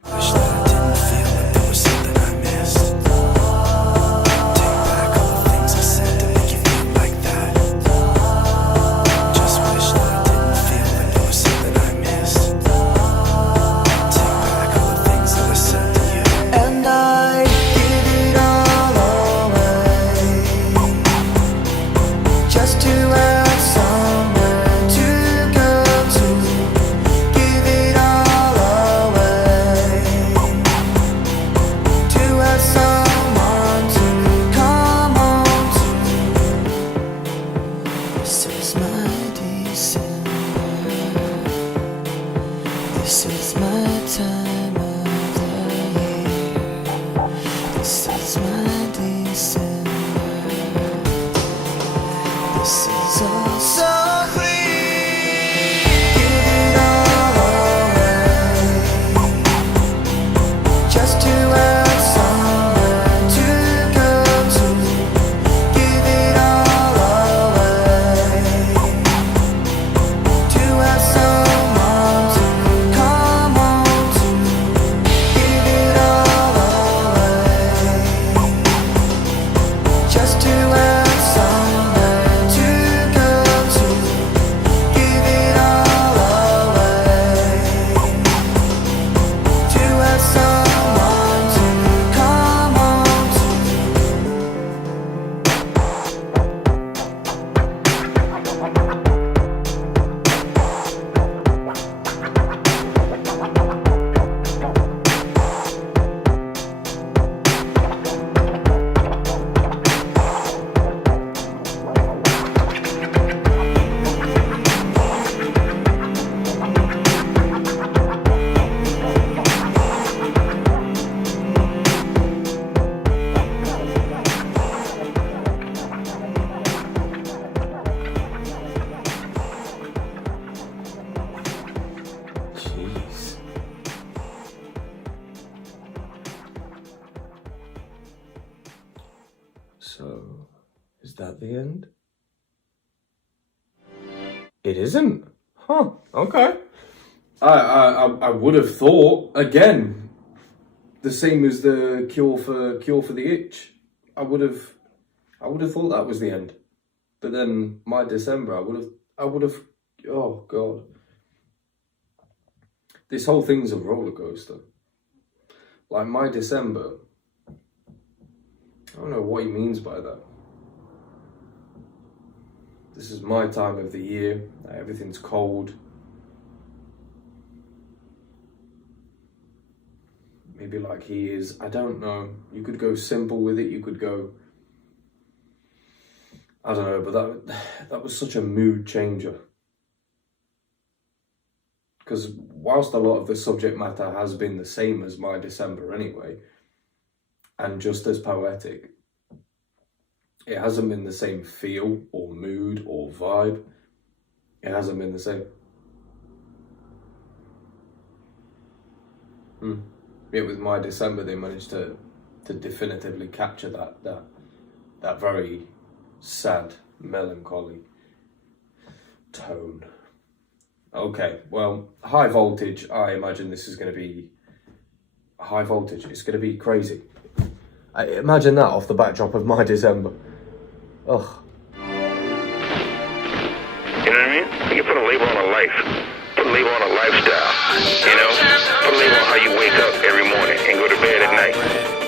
Wish that I didn't feel like there was something I missed. Take back all the things I said to make you feel like that. Just wish that I didn't feel like there was something I missed. Take back all the things that I said to you. And I give it all away, just to have somewhere to go to. Give it all away, to have someone to come home to. This is my December. This is my time of the year. This is my December. This is all so clear. Give it all away, just to have somewhere to go to. Give it all away, to have someone to come home to. Give it all away, just to have somewhere to go to. Give it all away, to have someone to come home to. Jeez. So, is that the end? It isn't. Huh. Okay. I would have thought, again, the same as the cure for the itch. I would have thought that was the end. But then my December, I would have oh god. This whole thing's a roller coaster. Like my December, I don't know what he means by that. This is my time of the year. Everything's cold. Maybe like he is. I don't know. You could go simple with it. You could go, I don't know, but that was such a mood changer. Because whilst a lot of the subject matter has been the same as my December anyway, and just as poetic, it hasn't been the same feel or mood or vibe. It hasn't been the same. Yet with my December, they managed to definitively capture that very sad, melancholy tone. Okay, well, high voltage. I imagine this is going to be high voltage. It's going to be crazy. Imagine that off the backdrop of my December. Ugh. You know what I mean? You put a label on a life. Put a label on a lifestyle. You know? Put a label on how you wake up every morning and go to bed at night.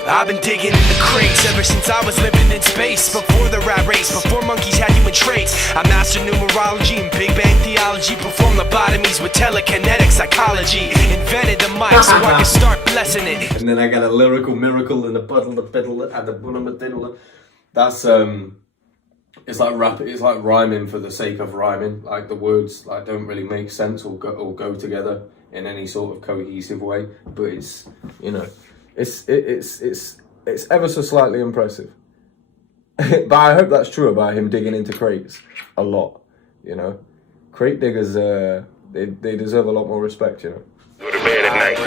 I've been digging in the crates ever since I was living in space. Before the rat race, before monkeys had human traits. I mastered numerology and Big Bang theology. Performed lobotomies with telekinetic psychology. Invented the mic so I could start blessing it. And then I got a lyrical miracle and a puddle, the piddle, and the bunama. That's it's like rap. It's like rhyming for the sake of rhyming. Like the words like don't really make sense or go together in any sort of cohesive way. But it's, you know, it's ever so slightly impressive. But I hope that's true about him digging into crates a lot. You know, crate diggers they deserve a lot more respect. You know. Go to bed at night.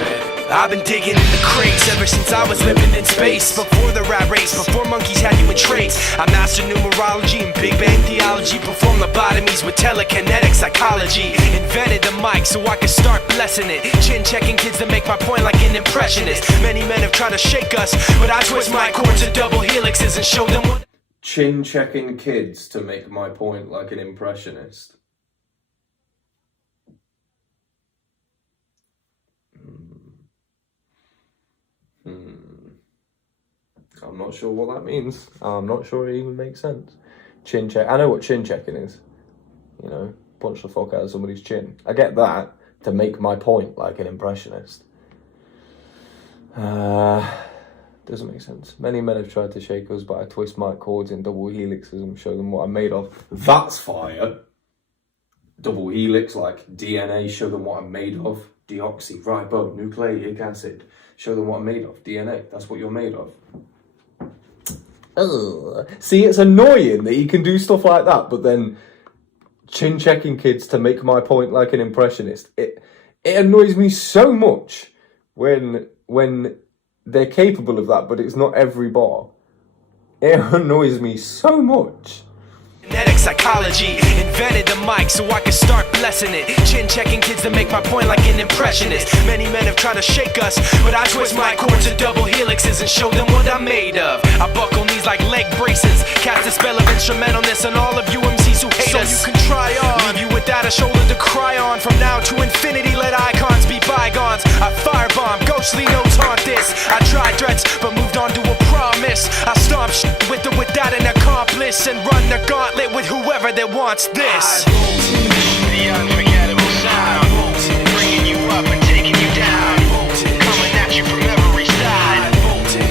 I've been digging in the crates ever since I was living in space. Before the rat race, before monkeys had human traits. I mastered numerology and Big Bang theology. Performed lobotomies with telekinetic psychology. Invented the mic so I could start blessing it. Chin checking kids to make my point like an impressionist. Many men have tried to shake us, but I twist my chords to double helixes and show them what. Chin checking kids to make my point like an impressionist. I'm not sure what that means. I'm not sure it even makes sense. Chin check. I know what chin checking is. You know, punch the fuck out of somebody's chin. I get that. To make my point like an impressionist. Doesn't make sense. Many men have tried to shake us, but I twist my chords in double helixes and show them what I'm made of. That's fire. Double helix, like DNA, show them what I'm made of. Deoxyribonucleic acid. Show them what I'm made of. DNA, that's what you're made of. Ugh. See, it's annoying that you can do stuff like that, but then chin checking kids to make my point like an impressionist. It annoys me so much when they're capable of that, but it's not every bar. It annoys me so much. Genetic psychology, invented the mic so I could start blessing it. Chin checking kids to make my point like an impressionist. Many men have tried to shake us, but I twist my chords to double helixes and show them what I'm made of. I buckle knees like leg braces, cast a spell of instrumentalness on all of you MCs who hate us. So you can try on, leave you without a shoulder to cry on. From now to infinity, let icons be bygones. I firebomb, ghostly notes haunt this. I tried threats, but moved on to a promise. I stomp shit with or without an accomplice and run the gauntlet with whoever that wants this. The unforgettable sound, bringing you up and taking you down, coming at you from every side,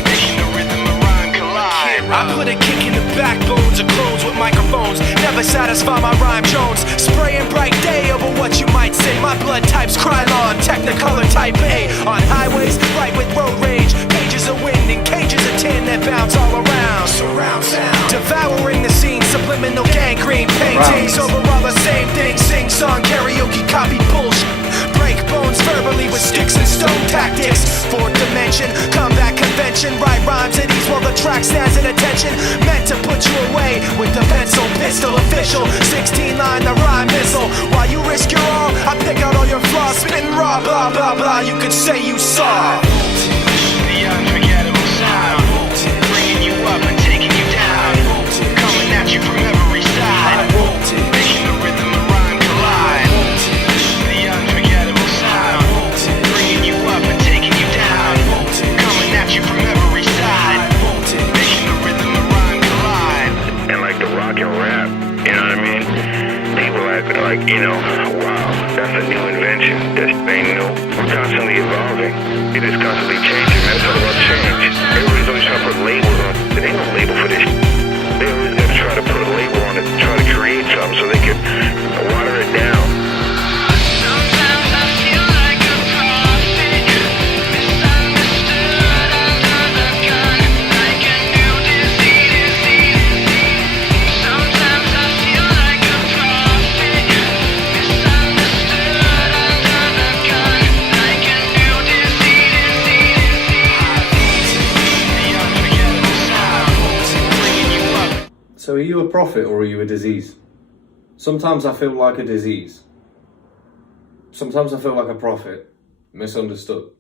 making the rhythm and rhyme collide. I put a kick in the backbones of clones with microphones. Never satisfy my rhyme Jones. Spraying bright day over what you might say. My blood type's Krylon, Technicolor type A. On highways, right with road rage. Pages of wind and cages of tin that bounce all around. Surround sound. Devouring the scene, subliminal gangrene paintings. Overall the same thing, sing song, karaoke, copy bullshit. Break bones verbally with sticks and stone tactics. Fourth dimension, combat convention. Write rhymes at ease while the track stands at attention. Meant to put you away with the pencil, pistol official. 16 line, the rhyme missile. While you risk your all, I pick out all your flaws. Spitting raw, blah, blah, blah, you could say you saw. The unforgettable sound, bringing you up and taking you down, coming at you from every side, making the rhythm and rhyme collide. The unforgettable sound, bringing you up and taking you down, coming at you from every side, making the rhythm and rhyme collide. And like the rock and rap, you know what I mean? People act like, you know, wow, that's a new invention. This ain't new. We're constantly evolving. It is constantly changing. That's all about change. Everybody's always trying to put labels on. There ain't no label for this. They always got to try to put a label on it, try to create something so they can water it down. Sometimes I feel like a prophet, misunderstood under the gun, like a new disease. Sometimes I feel like a prophet, misunderstood under the gun, like a new disease. The unforgettable sound, bringing you up. So are you a prophet or are you a disease? Sometimes I feel like a disease. Sometimes I feel like a prophet, misunderstood,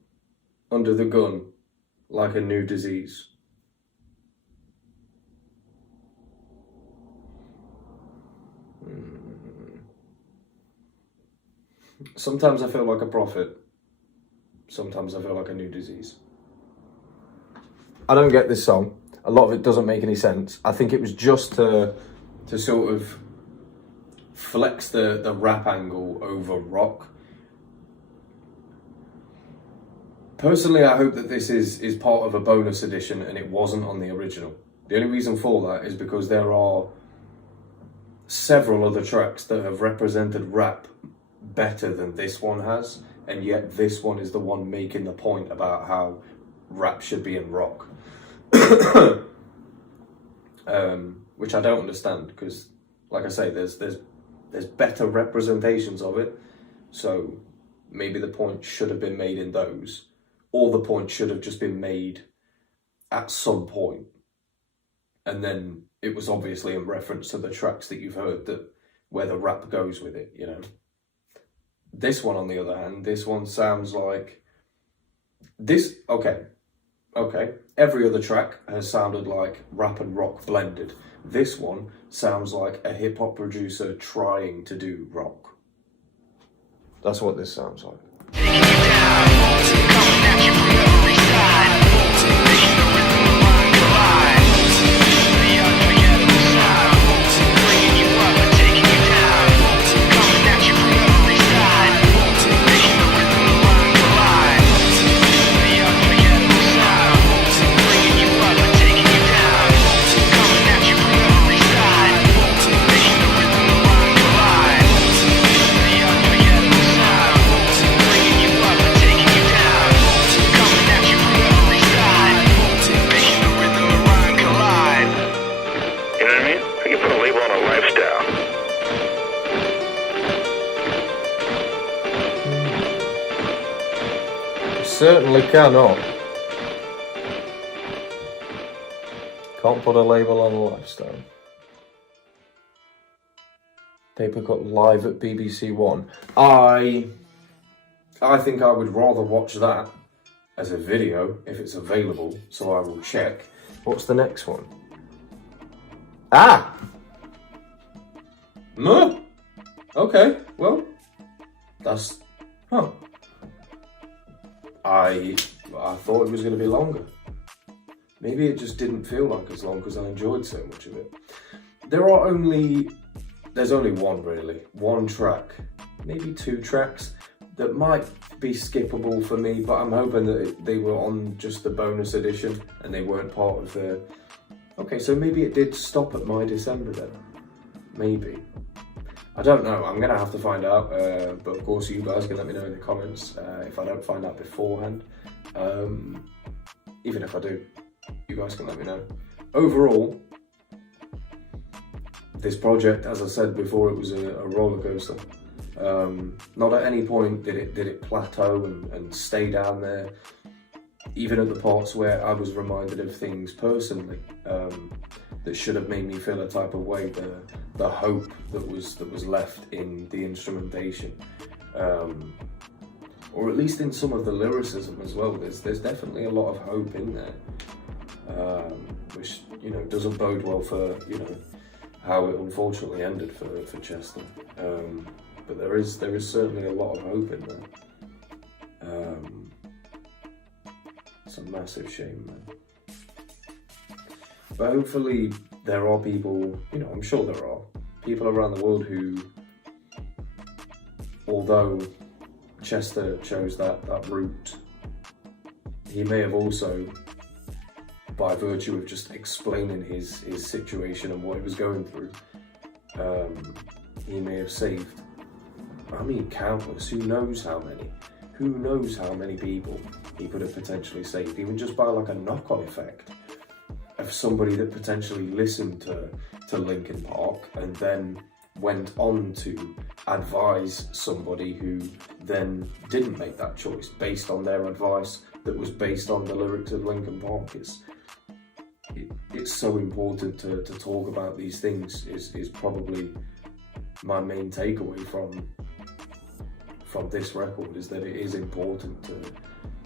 under the gun, like a new disease. Sometimes I feel like a prophet. Sometimes I feel like a new disease. I don't get this song. A lot of it doesn't make any sense. I think it was just to sort of flex the rap angle over rock. Personally, I hope that this is part of a bonus edition and it wasn't on the original. The only reason for that is because there are several other tracks that have represented rap better than this one has, and yet this one is the one making the point about how rap should be in rock. Which I don't understand, because like I say, there's better representations of it, so maybe the point should have been made in those. all the points should have just been made at some point. And then it was obviously in reference to the tracks that you've heard, that where the rap goes with it, you know. This one, on the other hand, this one sounds like this. Okay. Every other track has sounded like rap and rock blended. This one sounds like a hip hop producer trying to do rock. That's what this sounds like. Certainly cannot. Can't put a label on a lifestyle. Papercut live at BBC One. I think I would rather watch that as a video if it's available, so I will check. What's the next one? Ah! No. Okay, well, that's... Huh. I thought it was going to be longer. Maybe it just didn't feel like as long because I enjoyed so much of it. There's only one really, one track, maybe two tracks that might be skippable for me, but I'm hoping that they were on just the bonus edition and they weren't part of the... Okay, so maybe it did stop at My December then. Maybe. I don't know, I'm going to have to find out, but of course you guys can let me know in the comments if I don't find out beforehand. Even if I do, you guys can let me know. Overall, this project, as I said before, it was a roller coaster. Not at any point did it plateau and stay down there. Even at the parts where I was reminded of things personally that should have made me feel a type of way, the hope that was left in the instrumentation, or at least in some of the lyricism as well. There's definitely a lot of hope in there, which, you know, doesn't bode well for, you know, how it unfortunately ended for Chester. But there is certainly a lot of hope in there. It's a massive shame, man. But hopefully there are people, you know, I'm sure there are people around the world who, although Chester chose that route, he may have also, by virtue of just explaining his situation and what he was going through, he may have saved, I mean, countless, who knows how many people he could have potentially saved, even just by like a knock-on effect of somebody that potentially listened to Linkin Park and then went on to advise somebody who then didn't make that choice based on their advice that was based on the lyrics of Linkin Park. It's so important to talk about these things is probably my main takeaway from this record, is that it is important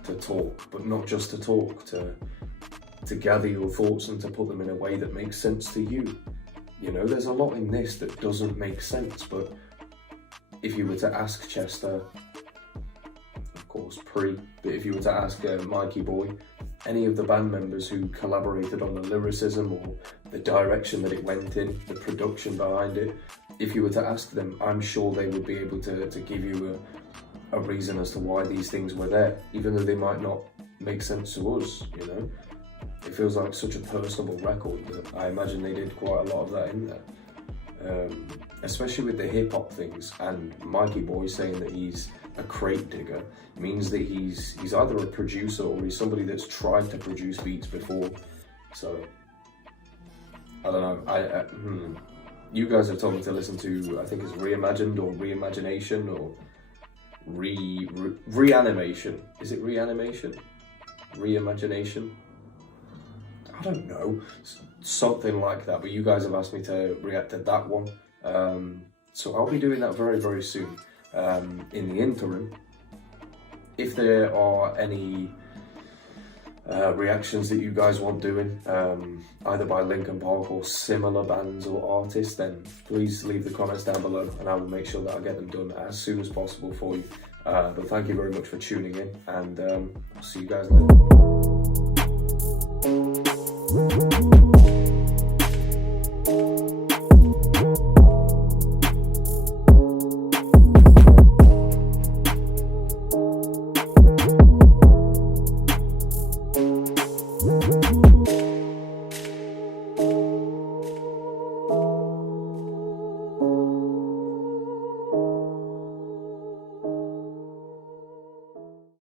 to talk, but not just to talk, to gather your thoughts and to put them in a way that makes sense to you. You know, there's a lot in this that doesn't make sense, but if you were to ask Chester, of course but if you were to ask Mikey Boy, any of the band members who collaborated on the lyricism or the direction that it went in, the production behind it, if you were to ask them, I'm sure they would be able to give you a reason as to why these things were there, even though they might not make sense to us, you know? It feels like such a personable record that I imagine they did quite a lot of that in there. Especially with the hip-hop things, and Mikey Boy saying that he's a crate digger means that he's either a producer or he's somebody that's tried to produce beats before. So, I don't know, you guys have told me to listen to, I think it's Reimagined or Reimagination or Reanimation. Is it Reanimation? reimagination. I don't know, something like that. But you guys have asked me to react to that one, so I'll be doing that very, very soon. In the interim, if there are any reactions that you guys want doing, either by Linkin Park or similar bands or artists, then please leave the comments down below and I will make sure that I get them done as soon as possible for you. But thank you very much for tuning in, and I'll see you guys later.